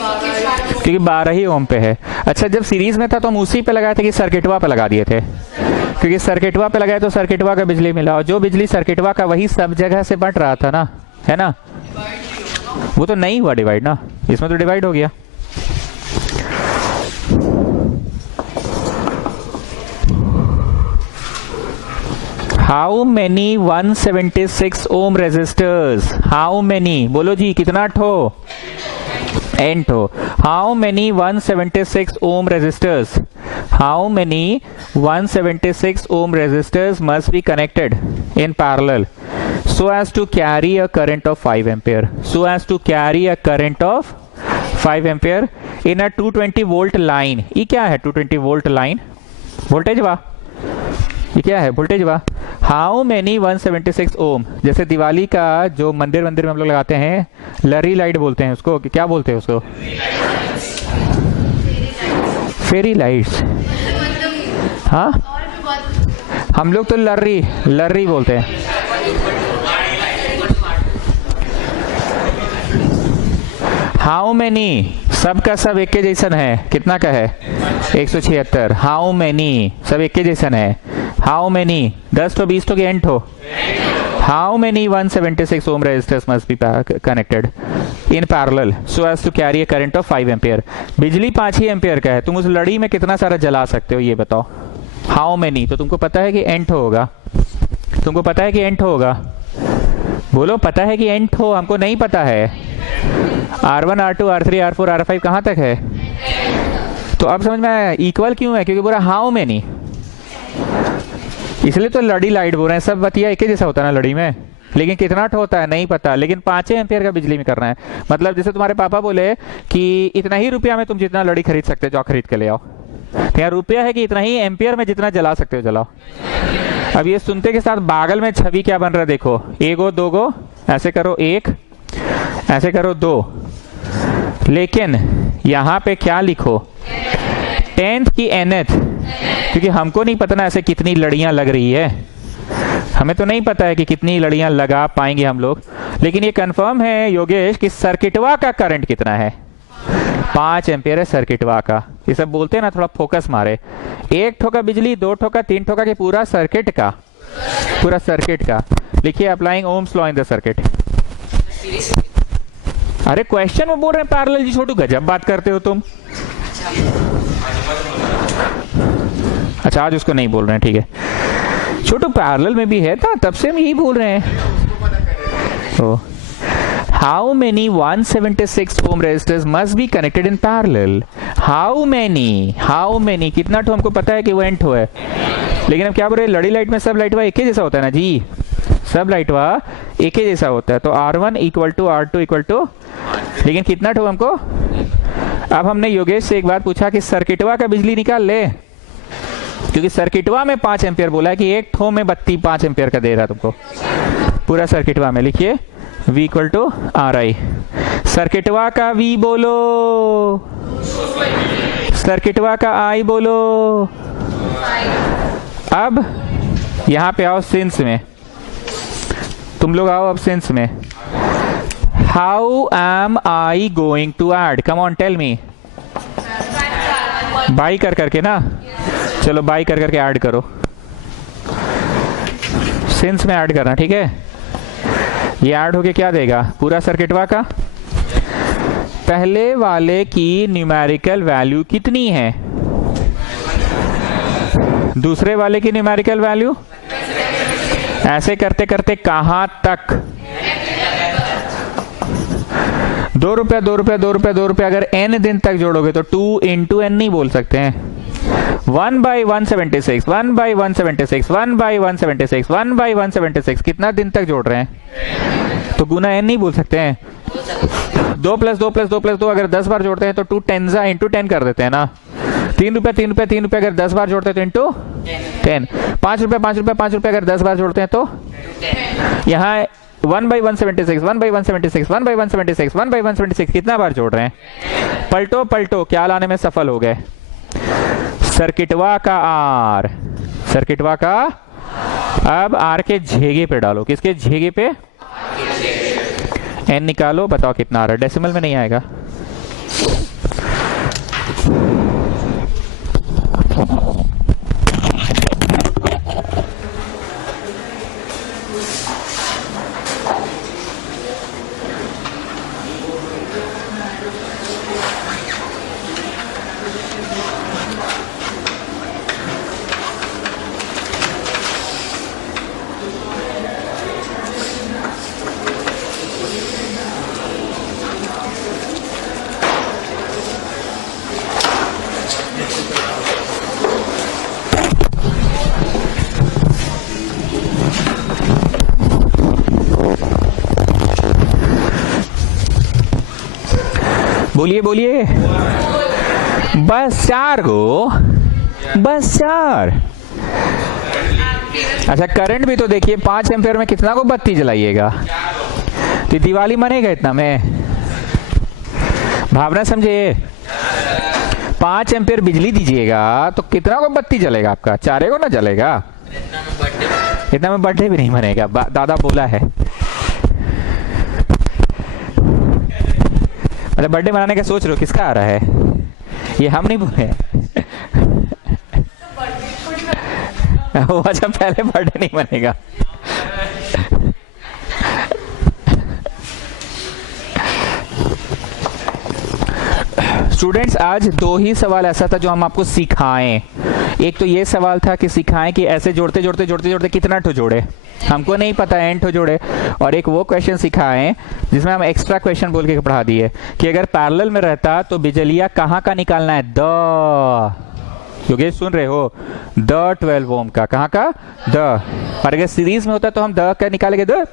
क्योंकि 12 ही ओम पे है. अच्छा, जब सीरीज में था तो हम उसी पे लगाए थे कि सर्किटवा पे लगा दिए थे, क्योंकि सर्किटवा पे लगाए तो सर्किटवा का बिजली मिला और जो बिजली सर्किटवा का वही सब जगह से बट रहा था ना, है ना. वो तो नहीं हुआ डिवाइड ना, इसमें तो डिवाइड हो गया. How many 176 ohm resistors? How many बोलो जी, कितना ठो? n ठो. How many 176 ohm resistors? How many 176 ohm resistors must be connected in parallel so as to carry a current of 5 ampere. So as to carry a current of 5 ampere in a 220 volt line. ये क्या है 220 volt line? Voltage वा. ये क्या है voltage वा. How many 176 ओम. जैसे दिवाली का जो मंदिर में हम लोग लगाते हैं, लरी लाइट बोलते हैं उसको, क्या बोलते हैं उसको? Fairy lights. हाँ, हम लोग तो लर्री बोलते हैं. हाउ मेनी, सबका सब एक के जैसन है. कितना का है? 176. हाउ मेनी, सब एक के जैसन है. हाउ मेनी 10 तो 20 तो के एंड हो. How many 176 ohm resistors must be connected in parallel so as to carry a current of 5 ampere. बिजली 5 ही एम्पियर का है. तुम उस लड़ी में कितना सारा जला सकते हो ये बताओ? हाउ मेनी, तो तुमको पता है कि एंट होगा, तुमको पता है कि एंट होगा, बोलो पता है कि एंट हो, हमको नहीं पता है। R1 R2 R3 R4 R5 कहाँ तक है? तो अब समझ में आया इक्वल क्यों है, क्योंकि बोला हाउ मेनी, इसलिए तो लड़ी लाइट बोल रहे हैं। सब बतिया एक ही जैसा होता है ना लड़ी में, लेकिन कितना होता है नहीं पता, लेकिन 5 एम्पियर का बिजली में करना है। मतलब जैसे तुम्हारे पापा बोले कि इतना ही रुपया में तुम जितना लड़ी खरीद सकते हो जाओ खरीद के ले आओ, तो यहाँ रुपया है कि इतना ही एम्पियर में जितना जला सकते हो जलाओ। अब ये सुनते के साथ बागल में छवि क्या बन रहा है देखो, एगो दो गो, ऐसे करो एक, ऐसे करो दो, लेकिन यहाँ पे क्या लिखो 10th की nth, क्योंकि हमको नहीं पता ना ऐसे कितनी लड़ियां लग रही है, हमें तो नहीं पता है कि कितनी लड़ियां लगा पाएंगे हम लोग, लेकिन ये कंफर्म है योगेश कि सर्किटवा का करंट कितना है, 5 एम्पियर है सर्किटवा का। ये सब बोलते हैं ना थोड़ा फोकस मारे, एक ठोका बिजली, दो ठोका, तीन ठोका के पूरा सर्किट का, पूरा सर्किट का। लिखिए applying Ohm's law in the circuit. अरे क्वेश्चन में बोल रहे हैं पैरेलल जी, छोटू गजब बात करते हो तुम। अच्छा आज उसको नहीं बोल रहे हैं, ठीक है छोटू पैरेलल में भी है था, तब से हम यही बोल रहे हैं। Oh how many 176 ohm resistors must be connected in parallel, how many कितना ठो हमको पता है कि वो एंट हो है, लेकिन अब क्या बोल रहे हैं लड़ी लाइट में सब लाइट वा एक ही जैसा होता है ना जी, सब लाइट वा एक ही जैसा होता है, तो R1 equal to R2 equal to, लेकिन कितना ठो हमको। अब हमने योगेश से एक बात पूछा कि सर्किटवा का बिजली निकाल ले, क्योंकि सर्किटवा में 5 एम्पियर बोला है कि एक ठो में बत्ती 5 एम्पियर का दे रहा तुमको पूरा सर्किटवा में। लिखिए V इक्वल टू RI, सर्किटवा का V बोलो, सर्किटवा का I बोलो। अब यहां पे आओ सिंस में, तुम लोग आओ अब सिंस में। How am I going to add, come on tell me, by कर करके ना, चलो बाई कर करके ऐड करो, सिंस में ऐड करना, ठीक है। ये ऐड होके क्या देगा, पूरा सर्किटवा का। पहले वाले की न्यूमेरिकल वैल्यू कितनी है, दूसरे वाले की न्यूमेरिकल वैल्यू, ऐसे करते करते कहां तक, 2 रुपया 2 रुपया 2 रुपया 2 रुपया, अगर n दिन तक जोड़ोगे तो 2 इंटू n नहीं बोल सकते हैं। 1/176 1/176 1/176 1/176 कितना दिन तक जोड़ रहे हैं, तो गुना n नहीं बोल सकते हैं। 2 + 2 + 2 + 2 अगर 10 बार जोड़ते हैं तो 2 10 इंटू 10 कर देते हैं ना। 3 रुपया 3 रुपया 3 रुपया अगर 10 बार जोड़ते हैं तो इंटू 10। 5 रुपया 5 रुपया 5 रुपया अगर 10 बार जोड़ते हैं तो यहाँ 1/176 1/176 1/176 1/176 कितना बार जोड़ रहे हैं, पलटो पलटो क्या लाने में सफल हो गए, सर्किटवा का R, सर्किटवा का। अब R के झेगे पे डालो, किसके झेगे पे, n निकालो, बताओ कितना आ रहा है, डेसिमल में नहीं आएगा। बोलिए बोलिए, बस 4 गो, बस 4। अच्छा करंट भी तो देखिए 5 एम्पियर में कितना को बत्ती जलाइएगा, तो दिवाली मनेगा इतना में, भावना समझे। 5 एम्पियर बिजली दीजिएगा तो कितना को बत्ती जलेगा आपका, 4 को ना जलेगा, इतना में बर्थडे भी नहीं मनेगा, दादा बोला है। मतलब बर्थडे मनाने का सोच रहे हो, किसका आ रहा है, ये हम नहीं बोले। अच्छा पहले बर्थडे नहीं मनेगा। स्टूडेंट्स आज 2 ही सवाल ऐसा था जो हम आपको सिखाएं, एक तो ये सवाल था कि सिखाएं कि ऐसे जोड़ते जोड़ते जोड़ते जोड़ते कितना ठो जोड़े, हमको नहीं पता एन ठो जोड़े। और एक वो क्वेश्चन सिखाएं जिसमें हम एक्स्ट्रा क्वेश्चन बोल के पढ़ा दिए कि अगर पैरेलल में रहता तो बिजलिया कहाँ का निकालना है, द, क्योंकि सुन रहे हो, द 12 ओम का, कहाँ का, द। और अगर सीरीज में होता तो हम द का निकालेंगे, द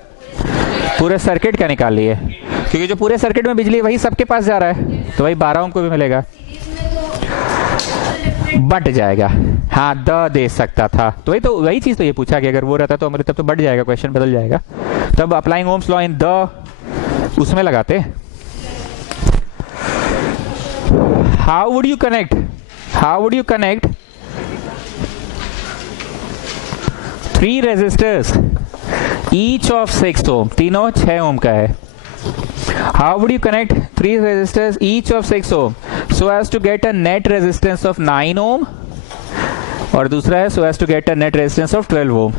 पूरे सर्किट का निकाल लिए, क्योंकि जो पूरे सर्किट में बिजली वही सबके पास जा रहा है, तो वही 12 ओम को भी मिलेगा, बट जाएगा। हाँ, द दे सकता था, तो वही चीज तो ये पूछा कि अगर वो रहता तो हमारे तब तो बढ़ जाएगा, क्वेश्चन बदल जाएगा। तब applying Ohm's law in the उसमें लगाते। How would you connect 3 resistors each of 6 ohm, तीनों 6 ओम का है। How would you connect 3 resistors each of 6 ohm so as to get a net resistance of 9 ohm, और दूसरा है so as to get a net resistance of 12 ohm।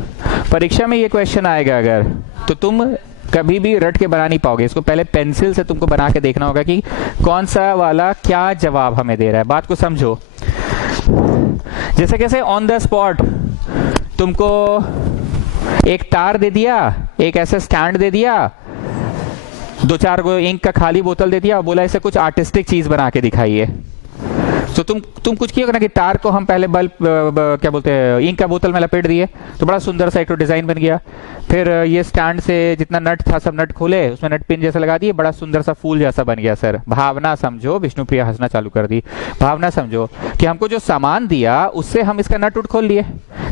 परीक्षा में ये question आएगा अगर, तो तुम कभी भी रट के बना नहीं पाओगे, इसको पहले पेंसिल से तुमको बना के देखना होगा कि कौन सा वाला क्या जवाब हमें दे रहा है। बात को समझो, जैसे कैसे ऑन द स्पॉट तुमको एक तार दे दिया, एक ऐसा स्टैंड दे दिया, 2-4 को इंक का खाली बोतल दे दिया और बोला इसे कुछ आर्टिस्टिक चीज बना के दिखाइए, तो तुम कुछ किया ना कि तार को हम पहले बल्ब क्या बोलते हैं, इंक का बोतल में लपेट दिए, तो बड़ा सुंदर सा एक तो डिजाइन बन गया। फिर ये स्टैंड से जितना नट था सब नट खोले, उसमें नट पिन जैसा लगा दिए, बड़ा सुंदर सा फूल जैसा बन गया। सर भावना समझो, विष्णुप्रिया हंसना चालू कर दी। भावना समझो कि हमको जो सामान दिया उससे हम इसका नट उट खोल लिए,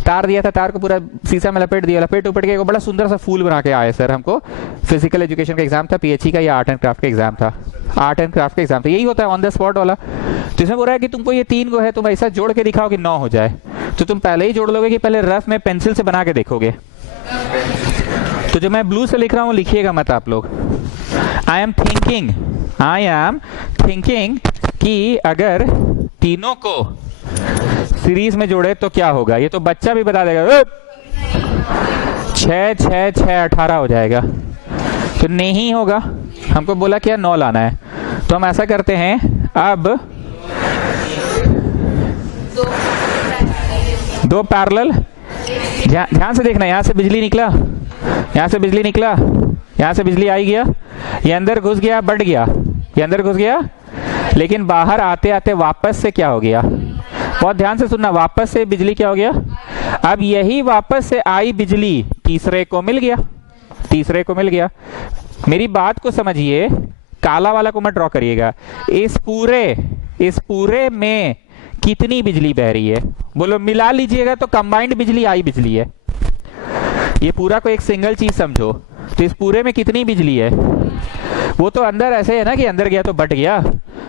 तार दिया था, तार को पूरा शीशा में लपेट दिया, लपेट उपट के बड़ा सुंदर सा फूल बना के आए। सर हमको फिजिकल एजुकेशन का एग्जाम था, पीएचई का, या आर्ट एंड क्राफ्ट का एग्जाम था, आर्ट एंड क्राफ्ट का एग्जाम था। यही होता है ऑन द स्पॉट वाला। तो इसमें बोल रहा है कि तुमको ये 3 गो है, तुम ऐसा जोड़ के दिखाओ कि 9 हो जाए, तो तुम पहले ही जोड़ लोगे कि पहले रफ में पेंसिल से बना के देखोगे। तो जो मैं ब्लू से लिख रहा हूं लिखिएगा मत आप लोग। आई एम थिंकिंग कि अगर तीनों को सीरीज में जोड़े तो क्या होगा, ये तो बच्चा भी बता देगा, 6 6 6 18 हो जाएगा, तो नहीं होगा। हमको बोला क्या 9 लाना है, तो हम ऐसा करते हैं, अब 2 पैरेलल, ध्यान से देखना, यहां से बिजली निकला, यहां से बिजली निकला, यहां से बिजली आई गया, ये अंदर घुस गया, बढ़ गया, ये अंदर घुस गया, लेकिन बाहर आते आते वापस से क्या हो गया, बहुत ध्यान से सुनना, वापस से बिजली क्या हो गया, अब यही वापस से आई बिजली तीसरे को मिल गया, तीसरे को मिल गया। मेरी बात को समझिए, काला वाला को मत ड्रॉ करिएगा। इस पूरे में कितनी बिजली बह रही है, बोलो, मिला लीजिएगा तो कंबाइंड बिजली आई बिजली है। ये पूरा को एक सिंगल चीज समझो, तो इस पूरे में कितनी बिजली है, वो तो अंदर ऐसे है ना कि अंदर गया तो बट गया,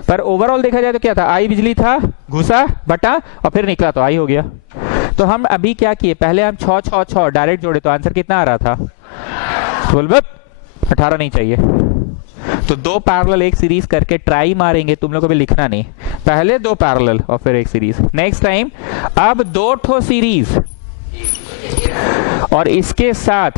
पर ओवरऑल देखा जाए तो क्या था, आई बिजली था, घुसा, बटा और फिर निकला तो आई हो गया। तो हम अभी क्या किए, पहले हम 6 6 6 डायरेक्ट जोड़े, तो आंसर कितना आ रहा था, 12, 18 नहीं चाहिए। तो 2 पैरेलल एक सीरीज करके ट्राई मारेंगे, तुम लोग को भी लिखना नहीं, पहले 2 पैरेलल और फिर एक सीरीज। नेक्स्ट टाइम अब 2 ठो सीरीज, और इसके साथ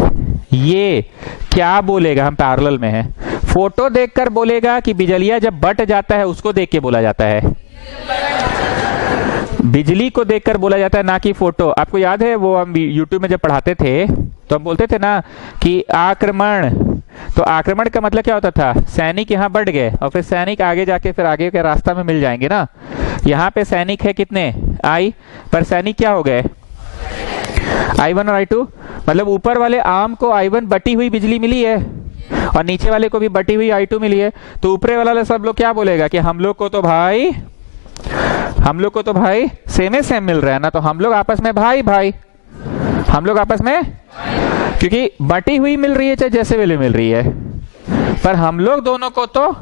ये क्या बोलेगा, हम पैरेलल में है, फोटो देखकर बोलेगा कि बिजलिया जब बट जाता है उसको देख के बोला जाता है, बिजली को देखकर बोला जाता है, ना कि फोटो। आपको याद है वो हम यूट्यूब में जब पढ़ाते थे तो हम बोलते थे ना कि आक्रमण, तो आक्रमण का मतलब क्या होता था, सैनिक यहाँ बढ़ गए और फिर सैनिक आगे जाके फिर आगे के रास्ता में मिल जाएंगे ना। यहाँ पे सैनिक है कितने, आई, पर सैनिक क्या हो गए, I1 और I2, मतलब ऊपर वाले आम को I1 बटी हुई बिजली मिली है और नीचे वाले को भी बटी हुई I2 मिली है, तो ऊपरे वाला सब लोग क्या बोलेगा कि हम लोग को तो भाई सेम मिल रहा है ना, तो हम लोग आपस में भाई, हम लोग आपस में, क्योंकि बटी हुई मिल रही है चाहे जैसे वाले मिल रही है, पर हम लोग दोनों को तो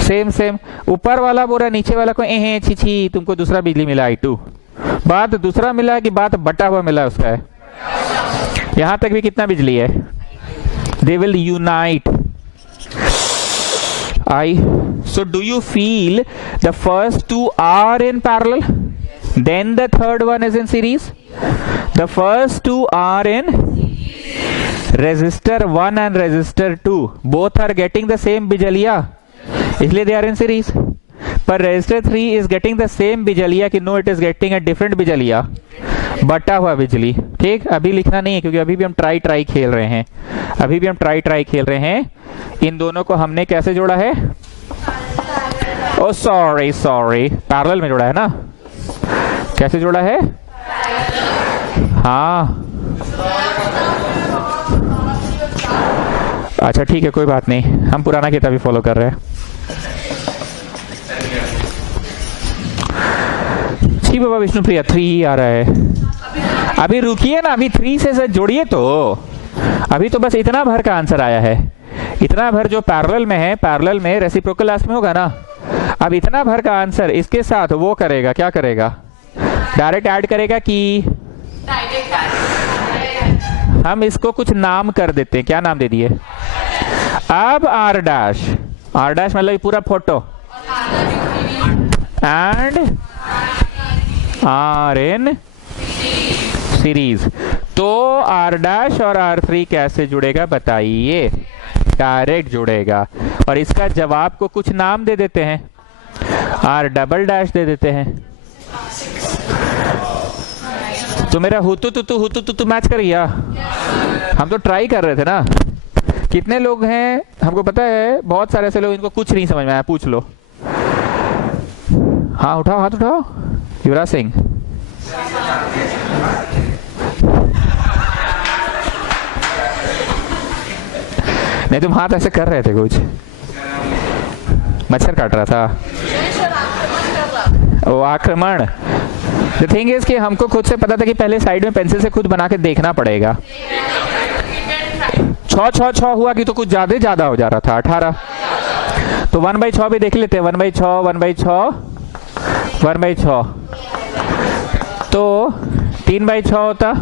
सेम। ऊपर वाला बोल रहा नीचे वाला को छी तुमको दूसरा बिजली मिला I2, बात दूसरा मिला कि बात बटा हुआ मिला उसका है। यहां तक भी कितना बिजली है, they will unite so do you feel the first 2 are in parallel, then the third one is in series? The first 2 are in resistor 1 and resistor 2, both are getting the same bijaliya, इसलिए they are in series। पर resistor 3 is getting the same बिजलिया कि no it is getting a different बिजलिया, बटा हुआ बिजली। ठीक, अभी लिखना नहीं है क्योंकि अभी भी हम ट्राई खेल रहे हैं, अभी भी हम ट्राई खेल रहे हैं। इन दोनों को हमने कैसे जोड़ा है? ओ सॉरी पैरेलल में जोड़ा है ना। कैसे जोड़ा है? हाँ अच्छा ठीक है, कोई बात नहीं, हम पुराना किताब ही फॉलो कर रहे हैं। जी बाबा विष्णुप्रिया 3 ही आ रहा है। अभी रुकिए ना, अभी 3 से जोड़िए तो। अभी तो बस इतना भर का आंसर आया है, इतना भर जो पैरेलल में है, पैरेलल में रेसिप्रोकल लास्ट में होगा ना। अब इतना भर का आंसर इसके साथ वो करेगा, क्या करेगा? डायरेक्ट ऐड करेगा कि हम इसको कुछ नाम कर देते हैं। क्या नाम दे दिए? अब आर डैश मतलब पूरा photo and R in series. तो आर डैश और R3 कैसे जुड़ेगा बताइए? डायरेक्ट जुड़ेगा, और इसका जवाब को कुछ नाम दे देते हैं, आर डबल डैश दे देते हैं। तो मेरा हुतु मैच कर गया। हम तो ट्राई कर रहे थे ना। कितने लोग हैं हमको पता है, बहुत सारे ऐसे लोग इनको कुछ नहीं समझ में आया, पूछ लो। हाँ उठाओ, हाथ उठाओ। युवराज सिंह, नहीं तुम हाथ ऐसे कर रहे थे, कुछ मच्छर काट रहा था। वो आक्रमण। द थिंग इज कि हमको खुद से पता था कि पहले साइड में पेंसिल से खुद बना के देखना पड़ेगा। 6 हुआ कि तो कुछ ज्यादा हो जा रहा था। 18 तो 1/6 भी देख लेते हैं। 1/6 तो 3/6 होता,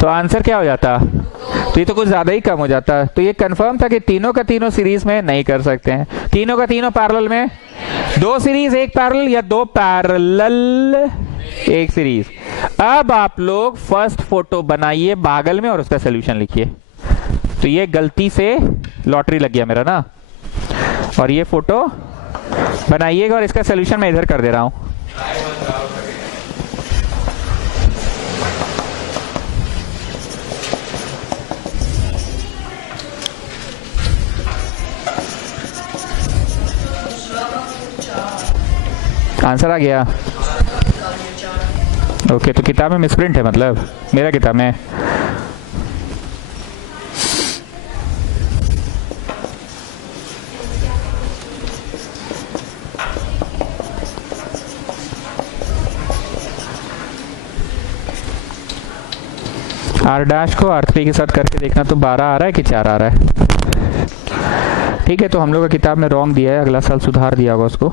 तो आंसर क्या हो जाता? तो ये तो कुछ ज्यादा ही कम हो जाता। तो ये कंफर्म था कि तीनों का तीनों सीरीज में नहीं कर सकते हैं। तीनों का तीनों पैरेलल में, 2 सीरीज 1 पैरेलल, या 2 पैरेलल 1 सीरीज। अब आप लोग फर्स्ट फोटो बनाइए बागल में और उसका सोल्यूशन लिखिए। तो ये गलती से लॉटरी लग गया मेरा ना, और ये फोटो बनाइएगा और इसका सोल्यूशन मैं इधर कर दे रहा हूं। आंसर आ गया? ओके, तो किताब में मिसप्रिंट है, मतलब मेरा किताब में। आर डैश को R3 के साथ करके देखना, तो 12 आ रहा है कि 4 आ रहा है? ठीक है, तो हम लोग का किताब में रॉन्ग दिया है, अगला साल सुधार दिया होगा उसको।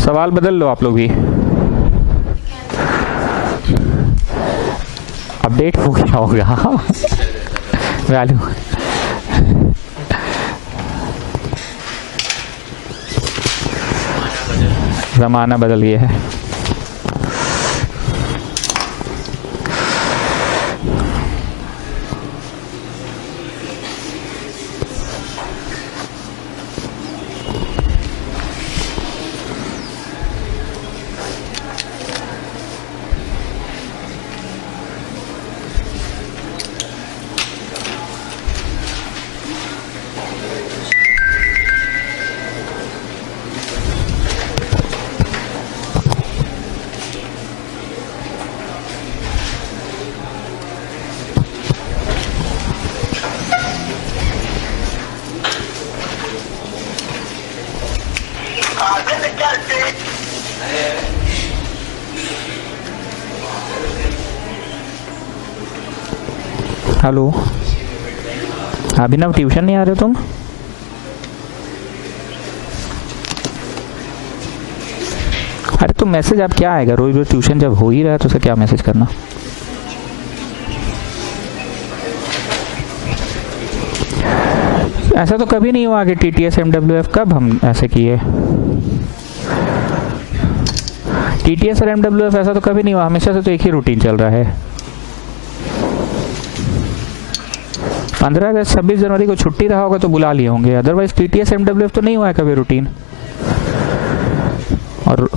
सवाल बदल लो आप लोग भी। अपडेट हो गया होगा वैल्यू। जमाना बदल गया है। हेलो अभिनव, ट्यूशन नहीं आ रहे तुम? अरे तो मैसेज आप क्या आएगा, रोज रोज ट्यूशन जब हो ही रहा है तो उसे क्या मैसेज करना। ऐसा तो कभी नहीं हुआ कि TTS MWF, कब हम ऐसे किए? TTS और MWF ऐसा तो कभी नहीं हुआ, हमेशा से तो एक ही रूटीन चल रहा है। 15 अगस्त 26 जनवरी को छुट्टी रहा होगा तो बुला लिए होंगे, अदरवाइज टीटीएस एमडब्ल्यूएफ तो नहीं हुआ है कभी रूटीन। और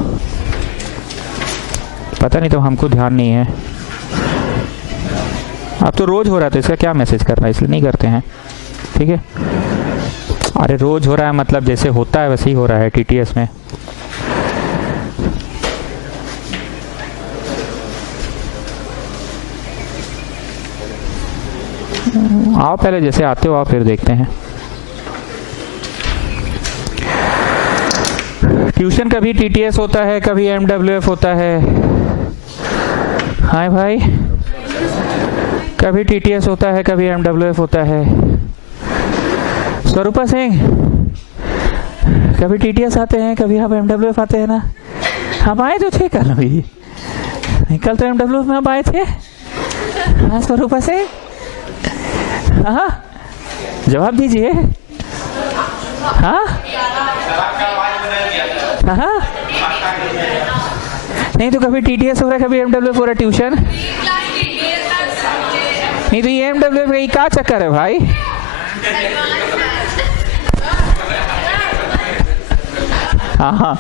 पता नहीं, तो हमको ध्यान नहीं है। अब तो रोज हो रहा है तो इसका क्या मैसेज करना है, इसलिए नहीं करते हैं, ठीक है। अरे रोज हो रहा है मतलब जैसे होता है वैसे ही हो रहा है टीटीएस में। आओ पहले जैसे आते हो आओ, फिर देखते हैं। ट्यूशन कभी टीटीएस होता है, कभी एमडब्ल्यूएफ होता है। हाय भाई, कभी टीटीएस होता है, कभी एमडब्ल्यूएफ होता है। स्वरूपा सिंह, कभी टीटीएस आते हैं, कभी आप एमडब्ल्यूएफ आते हैं ना। हम आए तो थे कल भी, कल तो एमडब्ल्यूएफ में आप आए थे। हाँ स्वरूपा सिंह, हाँ जवाब दीजिए। हाँ हाँ, नहीं तो कभी टीटीएस हो रहा है, कभी एमडब्ल्यूएफ हो रहा है ट्यूशन। नहीं तो ये एमडब्ल्यूएफ का क्या चक्कर है भाई। हाँ हाँ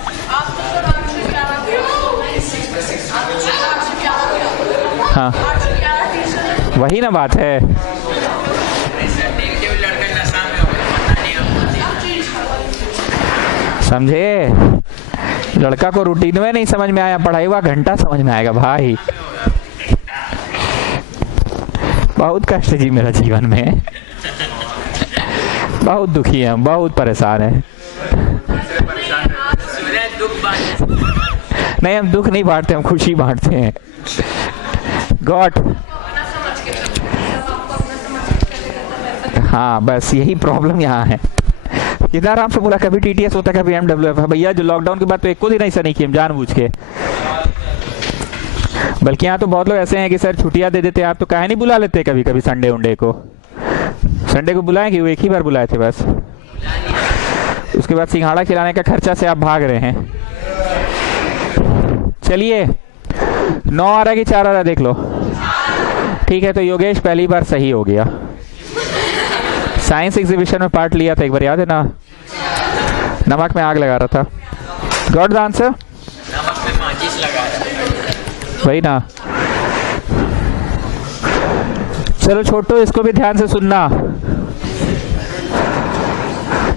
हाँ, वही ना बात है। समझे, लड़का को रूटीन में नहीं समझ में आया, पढ़ाई हुआ घंटा समझ में आएगा भाई। बहुत कष्ट जी मेरा जीवन में, बहुत दुखी है, बहुत परेशान है। नहीं हम दुख नहीं बांटते, हम खुशी बांटते हैं। गॉड, हाँ बस यही प्रॉब्लम यहाँ है। कितना आराम से बोला कभी टीटीएस होता है, कभी एमडब्ल्यूएफ। भैया जो लॉकडाउन के बाद तो एक को दिन ऐसा नहीं किया जानबूझ के। बल्कि यहाँ तो बहुत लोग ऐसे हैं कि सर छुट्टियां दे देते, आप तो काहे नहीं बुला लेते कभी कभी संडे उंडे को। संडे को बुलाएं कि वो एक ही बार बुलाए थे बस, उसके बाद सिंघाड़ा खिलाने का खर्चा से आप भाग रहे हैं। चलिए 9 आ रहा है कि 4 आ रहा है देख लो। ठीक है, तो योगेश पहली बार सही हो गया। साइंस एग्जीबिशन में पार्ट लिया था एक बार, याद है ना, नमक में आग लगा रहा था। गॉट द आंसर, नमक में माचिस लगा रहा, वही ना। चलो छोटो, इसको भी ध्यान से सुनना।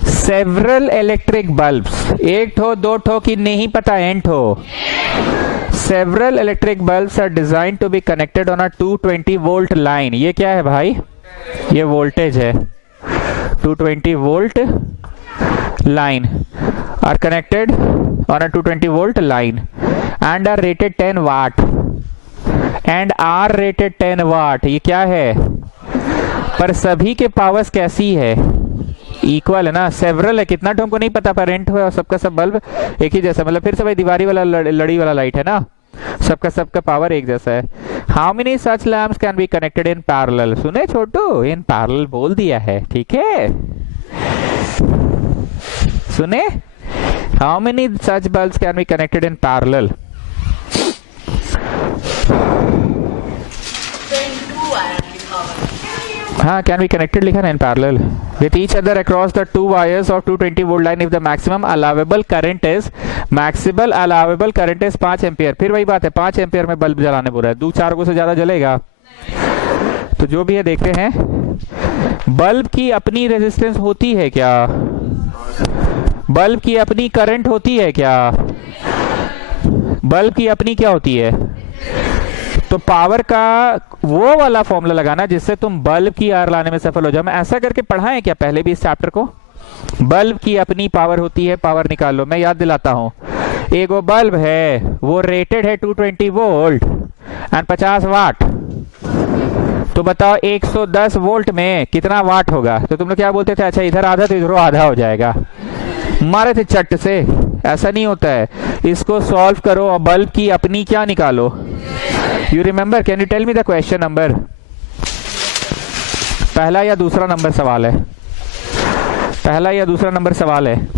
सेवरल इलेक्ट्रिक बल्ब्स, एक ठो दो ठो की नहीं पता, एन ठो। Several electric bulbs are design to be connected on a 220 volt line. ये क्या है भाई, ये वोल्टेज है। 220 volt line are connected on a 220 volt line and are rated 10 watt and are rated 10 watt। ये क्या है, पर सभी के पावर्स कैसी है, इक्वल है ना। सेवरल है, कितना तो हमको नहीं पता, पर रेंट हुआ और सबका सब बल्ब एक ही जैसा, मतलब फिर से भाई दीवारी वाला लड़ी वाला लाइट है ना, सबका पावर एक जैसा है। How many such lamps can be connected in parallel. सुने छोटू, इन पैरेलल बोल दिया है, ठीक है। सुने, how many such bulbs can be connected in parallel. हाँ, कैन बी कनेक्टेड लिखा ना in parallel with each other across the two wires of 220 volt line if the maximum allowable current is 5 ampere. फिर वही बात है, 5 ampere में bulb जलाने बोल रहा है, 2-4 को से ज्यादा जलेगा। तो जो भी है देखते हैं, बल्ब की अपनी रेजिस्टेंस होती है क्या, बल्ब की अपनी करंट होती है क्या, बल्ब की अपनी क्या होती है। तो पावर का वो वाला फॉर्मूला लगाना जिससे तुम बल्ब की आर लाने में सफल हो जाओ। मैं ऐसा करके पढ़ाएं क्या पहले भी इस चैप्टर को। बल्ब की अपनी पावर होती है, पावर निकाल लो। मैं याद दिलाता हूं, एक वो बल्ब है वो रेटेड है 220 वोल्ट एंड 50 वाट। तो बताओ 110 वोल्ट में कितना वाट होगा। तो तुम लोग क्या बोलते थे, अच्छा इधर आधा तो इधर आधा हो जाएगा, मारे थे चट से। ऐसा नहीं होता है, इसको सॉल्व करो और बल्ब की अपनी क्या निकालो। You remember, can you tell me the question number. पहला या दूसरा नंबर सवाल है, पहला या दूसरा नंबर सवाल है।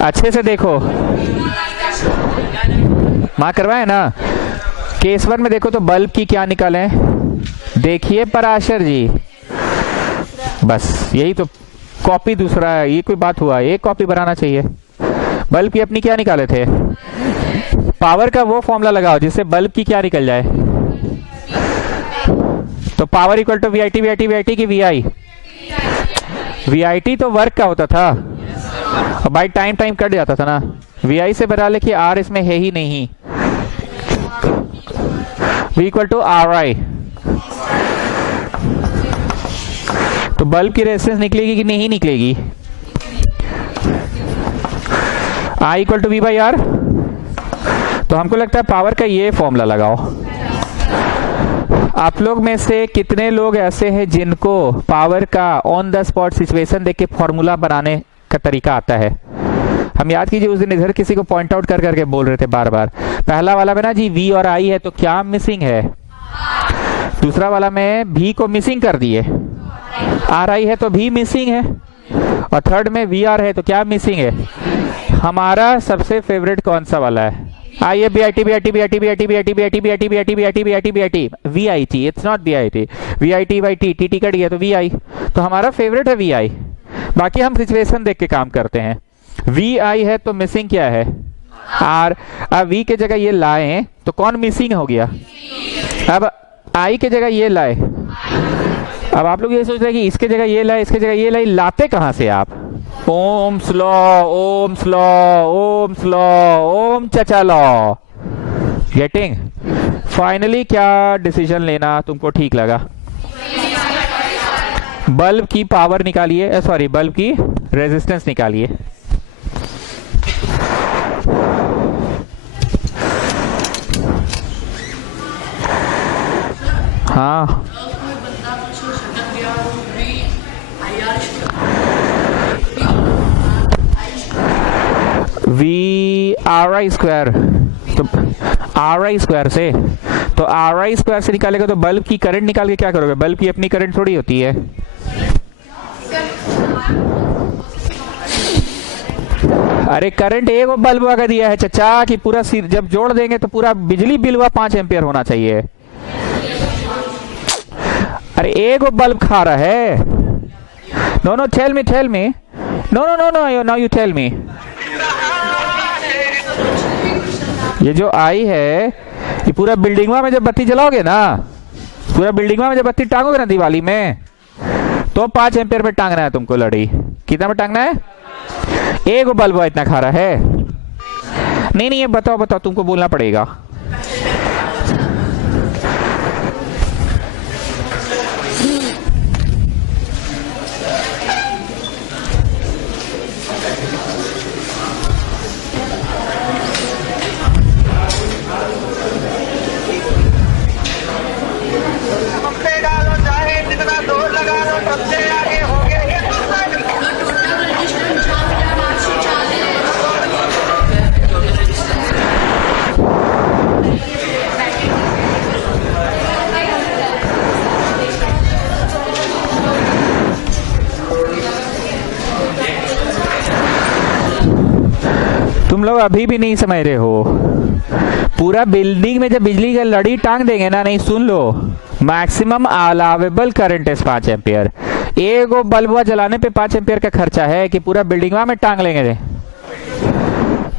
अच्छे से देखो, माँ करवाए ना। केस 1 में देखो तो बल्ब की क्या निकालें, देखिए पराशर जी, बस यही तो कॉपी दूसरा है, ये कोई बात हुआ? एक कॉपी बनाना चाहिए। बल्ब की अपनी क्या निकाले थे? पावर का वो फॉर्मूला लगाओ जिससे बल्ब की क्या निकल जाए। तो power equal to V I T, V I T, V I T की V I. V I T तो वर्क का होता था और बाई टाइम टाइम कट जाता था ना। वी आई से बता ले कि आर इसमें है ही नहीं। V equal to R I. तो बल्ब की रेजिस्टेंस निकलेगी कि नहीं निकलेगी? I equal to V by R. तो हमको लगता है पावर का ये फॉर्मूला लगाओ। आप लोग में से कितने लोग ऐसे हैं जिनको पावर का ऑन द स्पॉट सिचुएशन देख के फॉर्मूला बनाने का तरीका आता है? हम याद कीजिए उस दिन इधर किसी को पॉइंट आउट कर करके बोल रहे थे बार बार। पहला वाला में ना जी वी और आई है तो क्या मिसिंग है? दूसरा वाला में भी को मिसिंग कर दिए, आर आई है तो भी मिसिंग है, और थर्ड में वी आर है तो क्या मिसिंग है? हमारा सबसे फेवरेट कौन सा वाला है? आइए B I T, B I T, B I T, B I T, B I T, B I T, B I T, B I T, B I T, B I T, B I T, V I T. It's not B I T, V I T by T, T T कट गया तो we आई। तो हमारा favourite है we आई। बाकी हम situation देख के काम करते हैं। वी आई है तो मिसिंग क्या है? आर। अब वी के जगह ये लाए तो कौन मिसिंग हो गया? अब आई के जगह ये लाए। अब आप लोग ये सोच रहे हैं कि इसके जगह ये लाए, इसके जगह ये लाए, लाते कहां से आप? Ohm's law, Ohm's law, Ohm's law, ohm चचा लॉ। गेटिंग? फाइनली क्या डिसीजन लेना तुमको ठीक लगा? बल्ब की पावर निकालिए, सॉरी बल्ब की रेजिस्टेंस निकालिए। हाँ वी आर आई स्क्वायर, तो आर आई स्क्वायर से, तो आर आई स्क्वायर से निकालेगा तो बल्ब की करंट निकाल के क्या करोगे? बल्ब की अपनी करंट थोड़ी होती है। अरे करंट एक बल्ब का दिया है चचा कि पूरा जब जोड़ देंगे तो पूरा बिजली बिल हुआ 5 एम्पियर होना चाहिए। अरे एक बल्ब खा रहा है। No no tell me, tell me, no no no no now you tell me. ये जो आई है ये पूरा बिल्डिंग में जब बत्ती जलाओगे ना, पूरा बिल्डिंग में जब बत्ती टांगोगे ना दिवाली में, तो 5 एम्पियर में टांगना है तुमको लड़ी। कितना में टांगना है? एक बल्ब इतना खा रहा है। नहीं नहीं ये बताओ बताओ, तुमको बोलना पड़ेगा। तुम लोग अभी भी नहीं समझ रहे हो। पूरा बिल्डिंग में जब बिजली का लड़ी टांग देंगे ना, नहीं सुन लो, मैक्सिमम अलाउेबल करंट है 5 एम्पियर। एक बल्ब जलाने पे 5 एम्पियर का खर्चा है कि पूरा बिल्डिंग में टांग लेंगे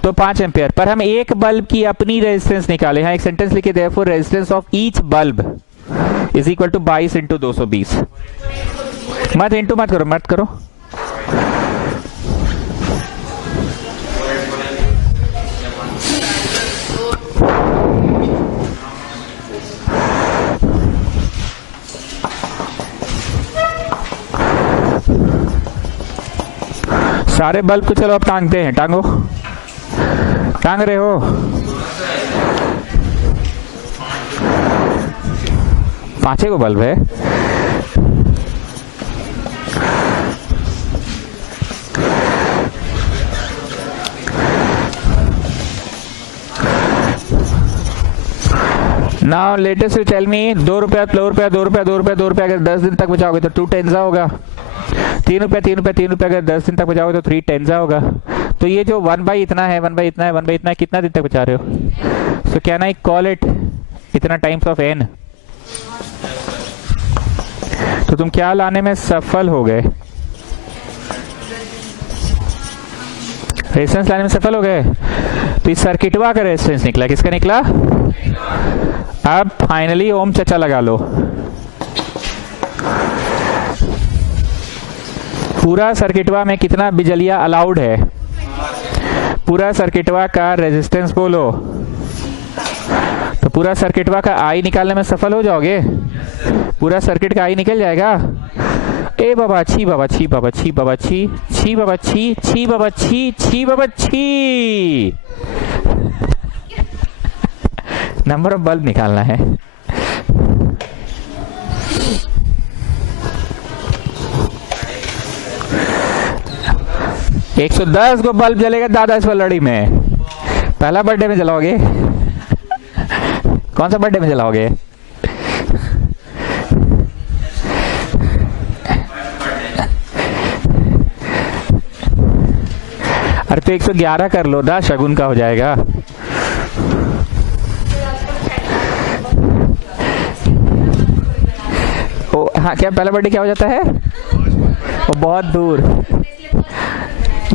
तो 5 एम्पियर। पर हम एक बल्ब की अपनी रेजिस्टेंस निकाले। यहाँ एक सेंटेंस लिखे, therefore resistance of each bulb is equal to 22 into 220। मत इंटू मत करो, मत करो। सारे बल्ब को चलो अब टांगते हैं। टांगो, टांग रहे हो? 5 को बल्ब है। Now latest you tell me, 2 रुपया 2 रुपया 2 रुपया 2 रुपया 2 रुपया अगर 10 दिन तक बचाओगे तो 2 टेंजा होगा। 3 रुपया 3 रुपया 3 रुपया अगर 10 दिन तक बचाओगे तो 3 टेंजा होगा। तो ये जो 1 बाई इतना है, 1 बाई इतना है, 1 बाई इतना है, कितना दिन तक बचा रहे हो? So can I call it इतना टाइम्स ऑफ n? तो तुम क्या लाने में सफल हो गए? रेजिस्टेंस लाने में सफल हो गए। तो इस सर्किटवा का रेजिस्टेंस निकला, किसका निकला? अब फाइनली ओम चचा लगा लो। पूरा सर्किटवा में कितना बिजलिया अलाउड है? पूरा सर्किटवा का रेजिस्टेंस बोलो। तो पूरा सर्किटवा का आई निकालने में सफल हो जाओगे? पूरा सर्किट का आई निकल जाएगा। ए बाबा छी बाबा छी बाबा छी बाबा छी छी बाबा छी छी बाबा छी छी बाबा छी। नंबर ऑफ बल्ब निकालना है। एक 110 को बल्ब जलेगा दादा इस लड़ी में। पहला बर्थडे में जलाओगे? कौन सा बर्थडे में जलाओगे? अरे तो 111 कर लो ना, शगुन का हो जाएगा। ओ हाँ, क्या पहला बर्थडे क्या हो जाता है? वो बहुत दूर।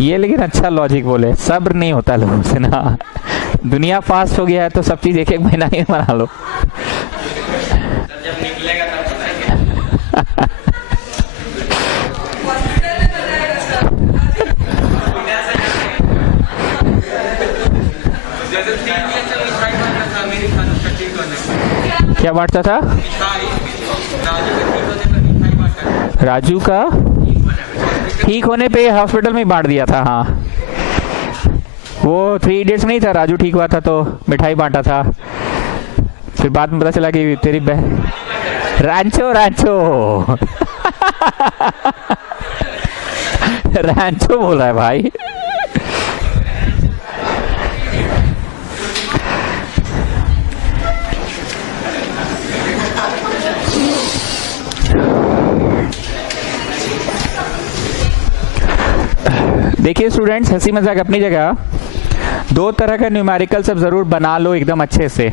ये लेकिन अच्छा लॉजिक बोले, सब्र नहीं होता लोगों से ना। दुनिया फास्ट हो गया है तो सब चीज एक एक महीना ही बना लो। जब निकलेगा तब बताएंगे। क्या बांटता था? राजू का ठीक होने पे हॉस्पिटल में बांट दिया था। हाँ, वो 3 इडियट्स नहीं था, राजू ठीक हुआ था तो मिठाई बांटा था। फिर बाद में पता चला कि तेरी रैंचो रैंचो रैंचो बोल रहा है भाई। देखिए स्टूडेंट्स, हंसी मजाक अपनी जगह, 2 तरह का न्यूमेरिकल सब जरूर बना लो एकदम अच्छे से।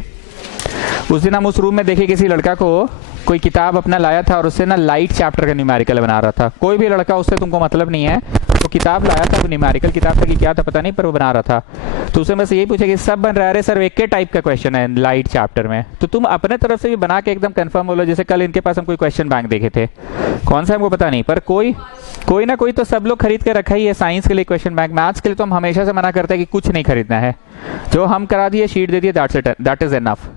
उस दिन हम उस रूम में देखे किसी लड़का को कोई किताब अपना लाया था और उससे ना लाइट चैप्टर का न्यूमेरिकल बना रहा था। कोई भी लड़का, उससे तुमको मतलब नहीं है, वो किताब लाया था, वो न्यूमेरिकल किताब था कि क्या था पता नहीं, पर वो बना रहा था। तो उससे बस यही पूछा कि सब बन रहा है, सर एक के टाइप का क्वेश्चन है लाइट चैप्टर में, तो तुम अपने तरफ से भी बना के एकदम कंफर्म बोलो। जैसे कल इनके पास हम कोई क्वेश्चन बैंक देखे थे, कौन सा हमको पता नहीं, पर कोई ना कोई तो सब लोग खरीद के रखा ही है साइंस के लिए क्वेश्चन बैंक। मैथ्स के लिए तो हम हमेशा से मना करते हैं कि कुछ नहीं खरीदना है, जो हम करा दिए शीट दे दिए, दैट इज एनफ।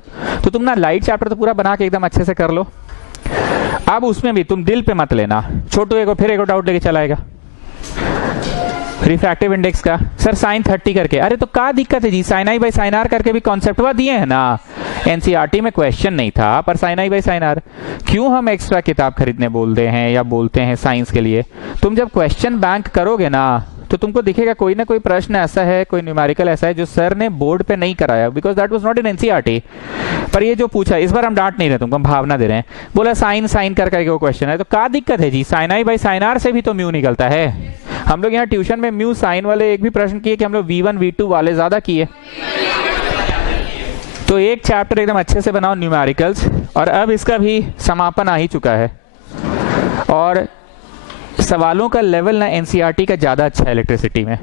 तो तुम ना लाइट चैप्टर तो पूरा बना के एकदम अच्छे से कर लो। अब उसमें भी तुम दिल पे मत लेना, छोटू एक फिर एक डाउट लेके चलाएगा रिफ्रैक्टिव इंडेक्स का, सर साइन 30 करके। अरे तो क्या दिक्कत है जी, sine I by sine R करके भी कॉन्सेप्ट हुआ दिए हैं ना। एनसीईआरटी में क्वेश्चन नहीं था, पर sine I by sine R क्यों हम एक्स्ट्रा किताब खरीदने बोलते हैं या बोलते हैं साइंस के लिए? तुम जब क्वेश्चन बैंक करोगे ना तो तुमको दिखेगा कोई ना कोई प्रश्न ऐसा है, कोई न्यूमेरिकल ऐसा है जो सर ने बोर्ड पे नहीं कराया, because that was not in NCERT. पर ये जो पूछा, इस बार हम डांट नहीं रहे तुमको, हम भावना दे रहे हैं। बोला साइन साइन करके वो क्वेश्चन है, तो क्या दिक्कत है जी, sine I by sine R से भी तो म्यू निकलता है। हम लोग यहाँ ट्यूशन में म्यू साइन वाले एक भी प्रश्न किए कि हम लोग V1 V2 वाले ज्यादा किए। तो एक चैप्टर एकदम अच्छे से बनाओ न्यूमेरिकल्स, और अब इसका भी समापन आ ही चुका है और सवालों का लेवल ना एनसीईआरटी का ज्यादा अच्छा है इलेक्ट्रिसिटी में।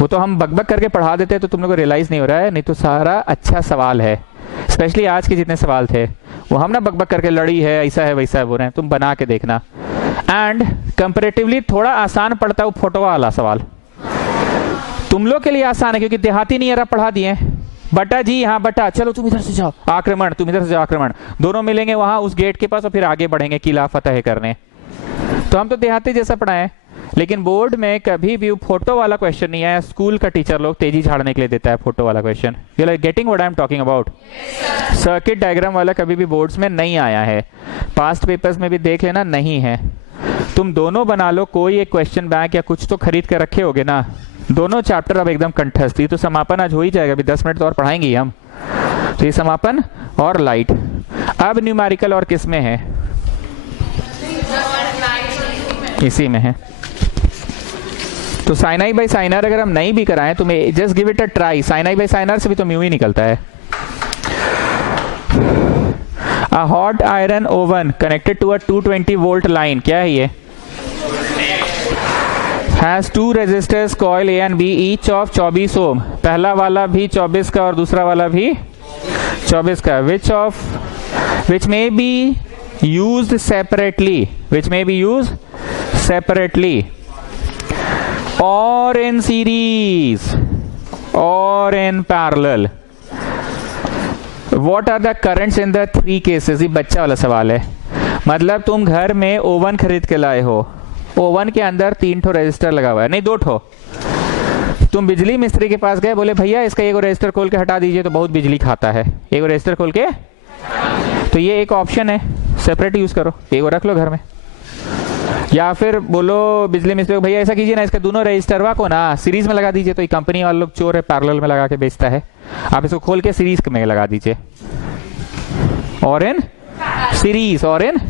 वो तो हम बकबक करके पढ़ा देते हैं तो तुम लोग को रियलाइज नहीं हो रहा है, नहीं तो सारा अच्छा सवाल है। स्पेशली आज के जितने सवाल थे वो हम ना बकबक करके लड़ी है, ऐसा है वैसा है बोल रहे हैं, तुम बना के देखना। एंड कंपेरेटिवली थोड़ा आसान पड़ता है वो फोटो वाला सवाल, तुम लोग के लिए आसान है क्योंकि देहाती नहीं पढ़ा दिए। बटा जी, हाँ बटा, चलो तुम इधर से जाओ आक्रमण, तुम इधर से जाओ आक्रमण, दोनों मिलेंगे वहां उस गेट के पास और फिर आगे बढ़ेंगे किला फतेह करने। तो हम तो देहाती जैसा पढ़ाए, लेकिन बोर्ड में कभी भी फोटो वाला क्वेश्चन नहीं आया। स्कूल का टीचर लोग तेजी झाड़ने के लिए देता है फोटो वाला question. You like getting what I am talking about? Circuit diagram वाला कभी भी बोर्ड्स में नहीं आया है, पास्ट पेपर्स में भी देख लेना नहीं है। तुम दोनों बना लो, कोई एक क्वेश्चन बैंक या कुछ तो खरीद के रखे होगे ना। दोनों चैप्टर अब एकदम कंठस्थ। तो समापन आज हो ही जाएगा, अभी 10 मिनट तो और पढ़ाएंगे हम। तो ये समापन और लाइट। अब न्यूमेरिकल और किस में है? इसी में है। तो sine I by sine R अगर हम नहीं भी कराएं तो मैं just give it a try, sine I by sine R से भी तो म्यू ही निकलता है। A hot iron oven connected to a 220 volt line, क्या है ये? Has two resistors coil A and B each of 24 ohm, पहला वाला भी 24 का और दूसरा वाला भी 24 का, which may be used separately और इन सीरीज और in parallel. What are the currents in the 3 cases? ये बच्चा वाला सवाल है। मतलब तुम घर में ओवन खरीद के लाए हो, ओवन के अंदर 3 ठो रजिस्टर लगा हुआ है, नहीं 2 ठो। तुम बिजली मिस्त्री के पास गए, बोले भैया इसका एगो रजिस्टर खोल के हटा दीजिए, तो बहुत बिजली खाता है, एगो रजिस्टर खोल के। तो ये एक ऑप्शन है, सेपरेट यूज करो, एगो रख लो घर में। या फिर बोलो बिजली मिस्त्री को, भैया ऐसा कीजिए ना, इसका दोनों रजिस्टरवा को ना सीरीज में लगा दीजिए, तो ये कंपनी वाले लोग चोर है, पैरेलल में लगा के बेचता है, आप इसको खोल के सीरीज में लगा दीजिए, और इन सीरीज और इन।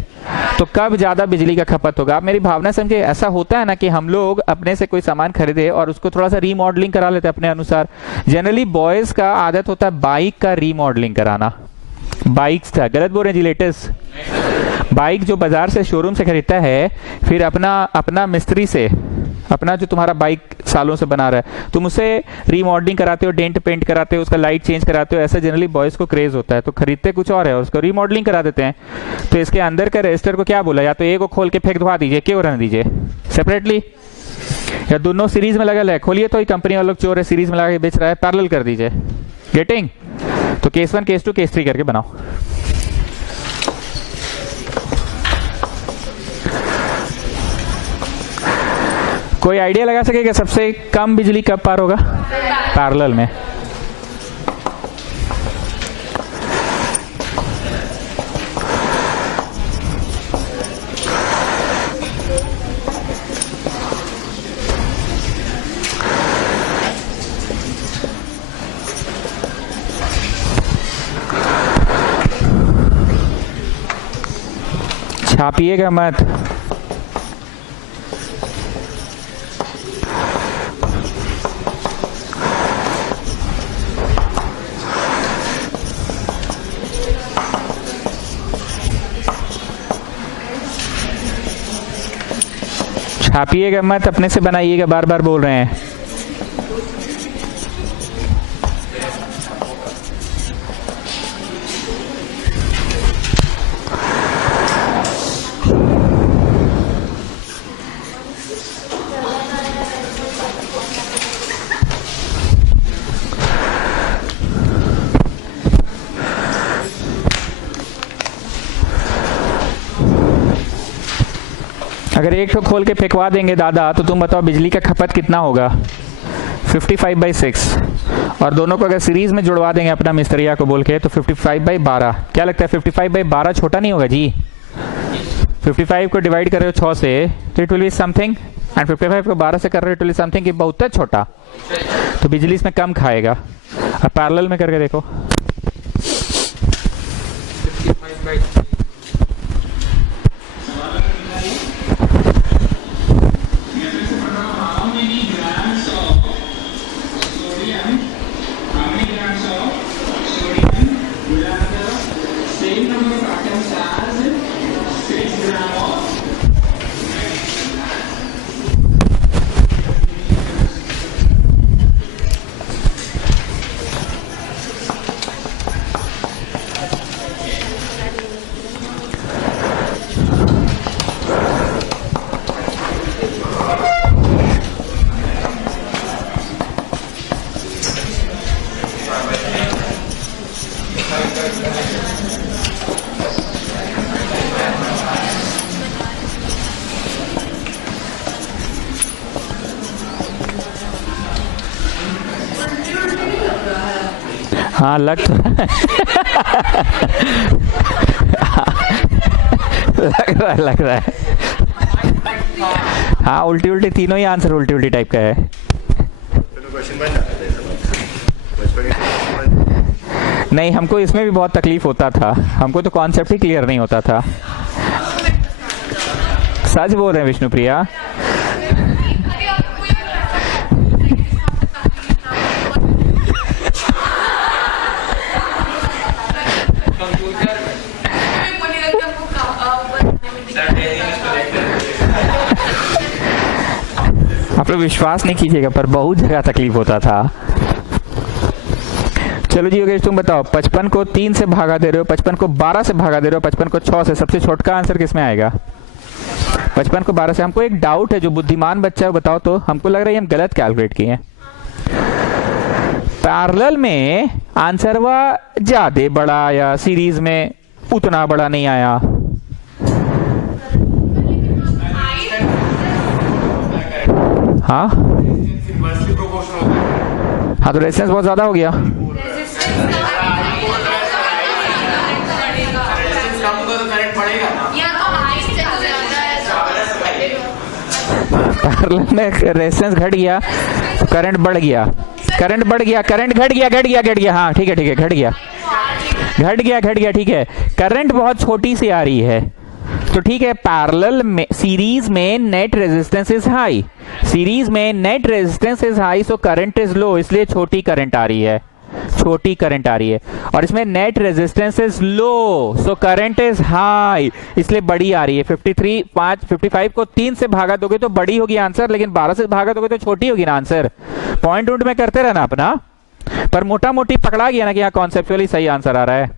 तो कब ज्यादा बिजली का खपत होगा? आप मेरी भावना समझे। ऐसा होता है ना कि हम लोग अपने से कोई सामान खरीदे और उसको थोड़ा सा रीमॉडलिंग करा लेते हैं अपने अनुसार। जनरली बॉयज का आदत होता है बाइक का रीमॉडलिंग कराना। बाइक्स था, गलत बोल रहे हैं जी, लेटेस्ट बाइक जो बाजार से शोरूम से खरीदता है, फिर अपना मिस्त्री से, अपना जो तुम्हारा बाइक सालों से बना रहा है, तुम उसे रीमॉडलिंग कराते हो, डेंट पेंट कराते हो, उसका लाइट चेंज कराते हो। ऐसा जनरली बॉयज को क्रेज होता है, तो खरीदते कुछ और है और उसको रीमॉडलिंग करा देते हैं। तो इसके अंदर का रजिस्टर को क्या बोला? या तो एक को खोल के फेंक धुआ दीजिए, क्यों रहने दीजिए सेपरेटली, या दोनों सीरीज में लगा है, खोलिए तो कंपनी वाले लोग चोर है, सीरीज में लगा के बेच रहा है, पैरेलल कर दीजिए। गेटिंग? तो केस 1, केस 2, केस 3 करके बनाओ। कोई आइडिया लगा सकेगा सबसे कम बिजली कब पार होगा? पैरेलल में। छापिएगा मत। छापिएगा मत, अपने से बनाइएगा, बार बार बोल रहे हैं। अगर एक ठो खोल के फेंकवा देंगे दादा, तो तुम बताओ बिजली का खपत कितना होगा? 55/6। और दोनों को अगर सीरीज में जुड़वा देंगे अपना मिस्त्रिया को बोल के, तो 55/12। क्या लगता है 55/12 छोटा नहीं होगा जी? 55 को डिवाइड कर रहे हो 6 से, तो it will be something, and 55 को 12 से कर रहे हो, इट विल बी समथिंग कि बहुत छोटा, तो बिजली इसमें कम खाएगा। अब पैरेलल में करके देखो। 55/3 हाँ लग तो लग रहा है। हाँ उल्टी उल्टी तीनों ही आंसर उल्टी उल्टी टाइप का है। नहीं, हमको इसमें भी बहुत तकलीफ होता था, हमको तो कॉन्सेप्ट ही क्लियर नहीं होता था। सच बोल रहे हैं विष्णुप्रिया। आप लोग विश्वास नहीं कीजिएगा पर बहुत जगह तकलीफ होता था। चलो जी योगेश तुम बताओ, 55 को 3 से भागा दे रहे हो, 55 को 12 से भागा दे रहे हो, 55 को 6 से, सबसे छोटा आंसर किसमें आएगा? 55 को 12 से। हमको एक डाउट है, जो बुद्धिमान बच्चा है बताओ तो, हमको लग रहा है हम गलत कैलकुलेट किए हैं। पैरेलल में आंसर वह ज्यादा बड़ा आया, सीरीज में उतना बड़ा नहीं आया। हाँ हाँ, तो रेजिस्टेंस बहुत ज्यादा हो गया। पैरेलल में रेजिस्टेंस घट गया, करंट बढ़ गया, करंट बढ़ गया, करंट घट गया, घट गया, घट गया। हाँ ठीक है, ठीक है, घट गया, घट गया, घट गया, ठीक है। करंट बहुत छोटी सी आ रही है, तो ठीक है। पैरेलल में, सीरीज में net resistance is high, series में net resistance is high, so current is low, इसलिए छोटी करंट आ रही है, छोटी करंट आ रही है। और इसमें net resistance is low, so current is high, इसलिए बड़ी आ रही है। 55 को 3 से भागा दोगे तो बड़ी होगी आंसर, लेकिन 12 से भागा दोगे तो छोटी होगी ना आंसर। पॉइंट उंट में करते रहना अपना, पर मोटा मोटी पकड़ा गया ना कि यहाँ कॉन्सेप्चुअली सही आंसर आ रहा है।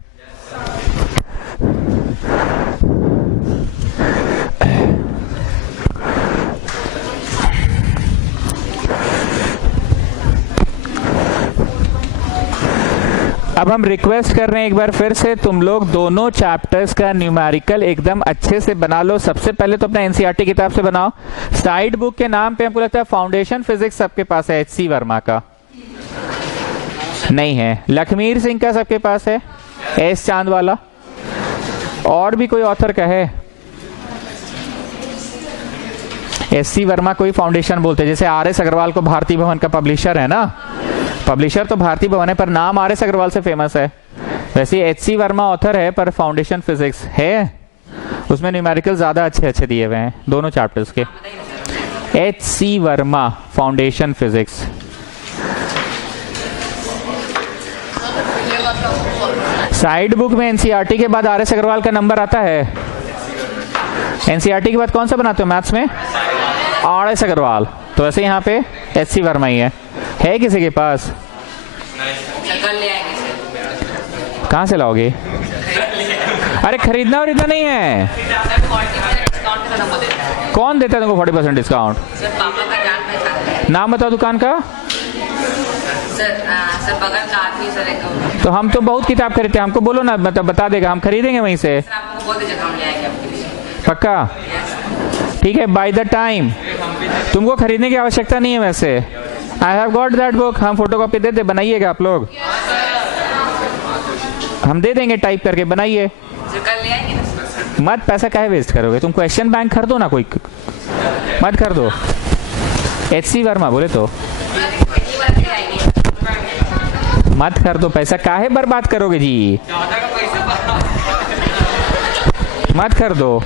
अब हम रिक्वेस्ट कर रहे हैं एक बार फिर से, तुम लोग दोनों चैप्टर्स का न्यूमेरिकल एकदम अच्छे से बना लो। सबसे पहले तो अपना एनसीईआरटी किताब से बनाओ। साइड बुक के नाम पे हमको लगता है फाउंडेशन फिजिक्स सबके पास है, एचसी वर्मा का नहीं है, लखमीर सिंह का सबके पास है, एस चांद वाला, और भी कोई ऑथर का है? एससी वर्मा कोई फाउंडेशन बोलते हैं, जैसे आरएस अग्रवाल को भारती भवन का पब्लिशर है ना, पब्लिशर तो भारती भवन है पर नाम आरएस अग्रवाल से फेमस है। वैसे एचसी वर्मा ऑथर है पर फाउंडेशन फिजिक्स है, उसमें न्यूमेरिकल ज्यादा अच्छे अच्छे दिए हुए हैं दोनों चैप्टर्स के। HC Verma foundation physics. Side book में एनसीईआरटी के बाद आरएस अग्रवाल का नंबर आता है। एनसीईआरटी के बाद कौन सा बनाते हो मैथ्स में? आरएस अग्रवाल। तो ऐसे यहाँ पे एचसी वर्मा ही है किसी के पास? कहाँ से लाओगे? अरे खरीदना और इतना नहीं है। कौन देता है तुमको 40% डिस्काउंट? नाम बताओ दुकान का। सर बगल का आदमी सर एक। तो हम तो बहुत किताब खरीदते हैं, हमको बोलो ना, मतलब बता देगा, हम खरीदेंगे वहीं से। आपको बोल दीजिए, हम ले आएंगे आपके लिए। पक्का? ठीक है, बाय द टाइम। तुमको खरीदने की आवश्यकता नहीं है वैसे। I have got that book, हम फोटोकॉपी दे दे, बनाइएगा आप लोग, हम दे देंगे टाइप करके, बनाइए। कल ले आएंगे ना। मत पैसा काहे वेस्ट करोगे, तुम क्वेश्चन बैंक कर दो ना, कोई मत कर दो। एचसी वर्मा बोले तो मत कर दो, पैसा काहे बर्बाद करोगे जी, मत कर दो।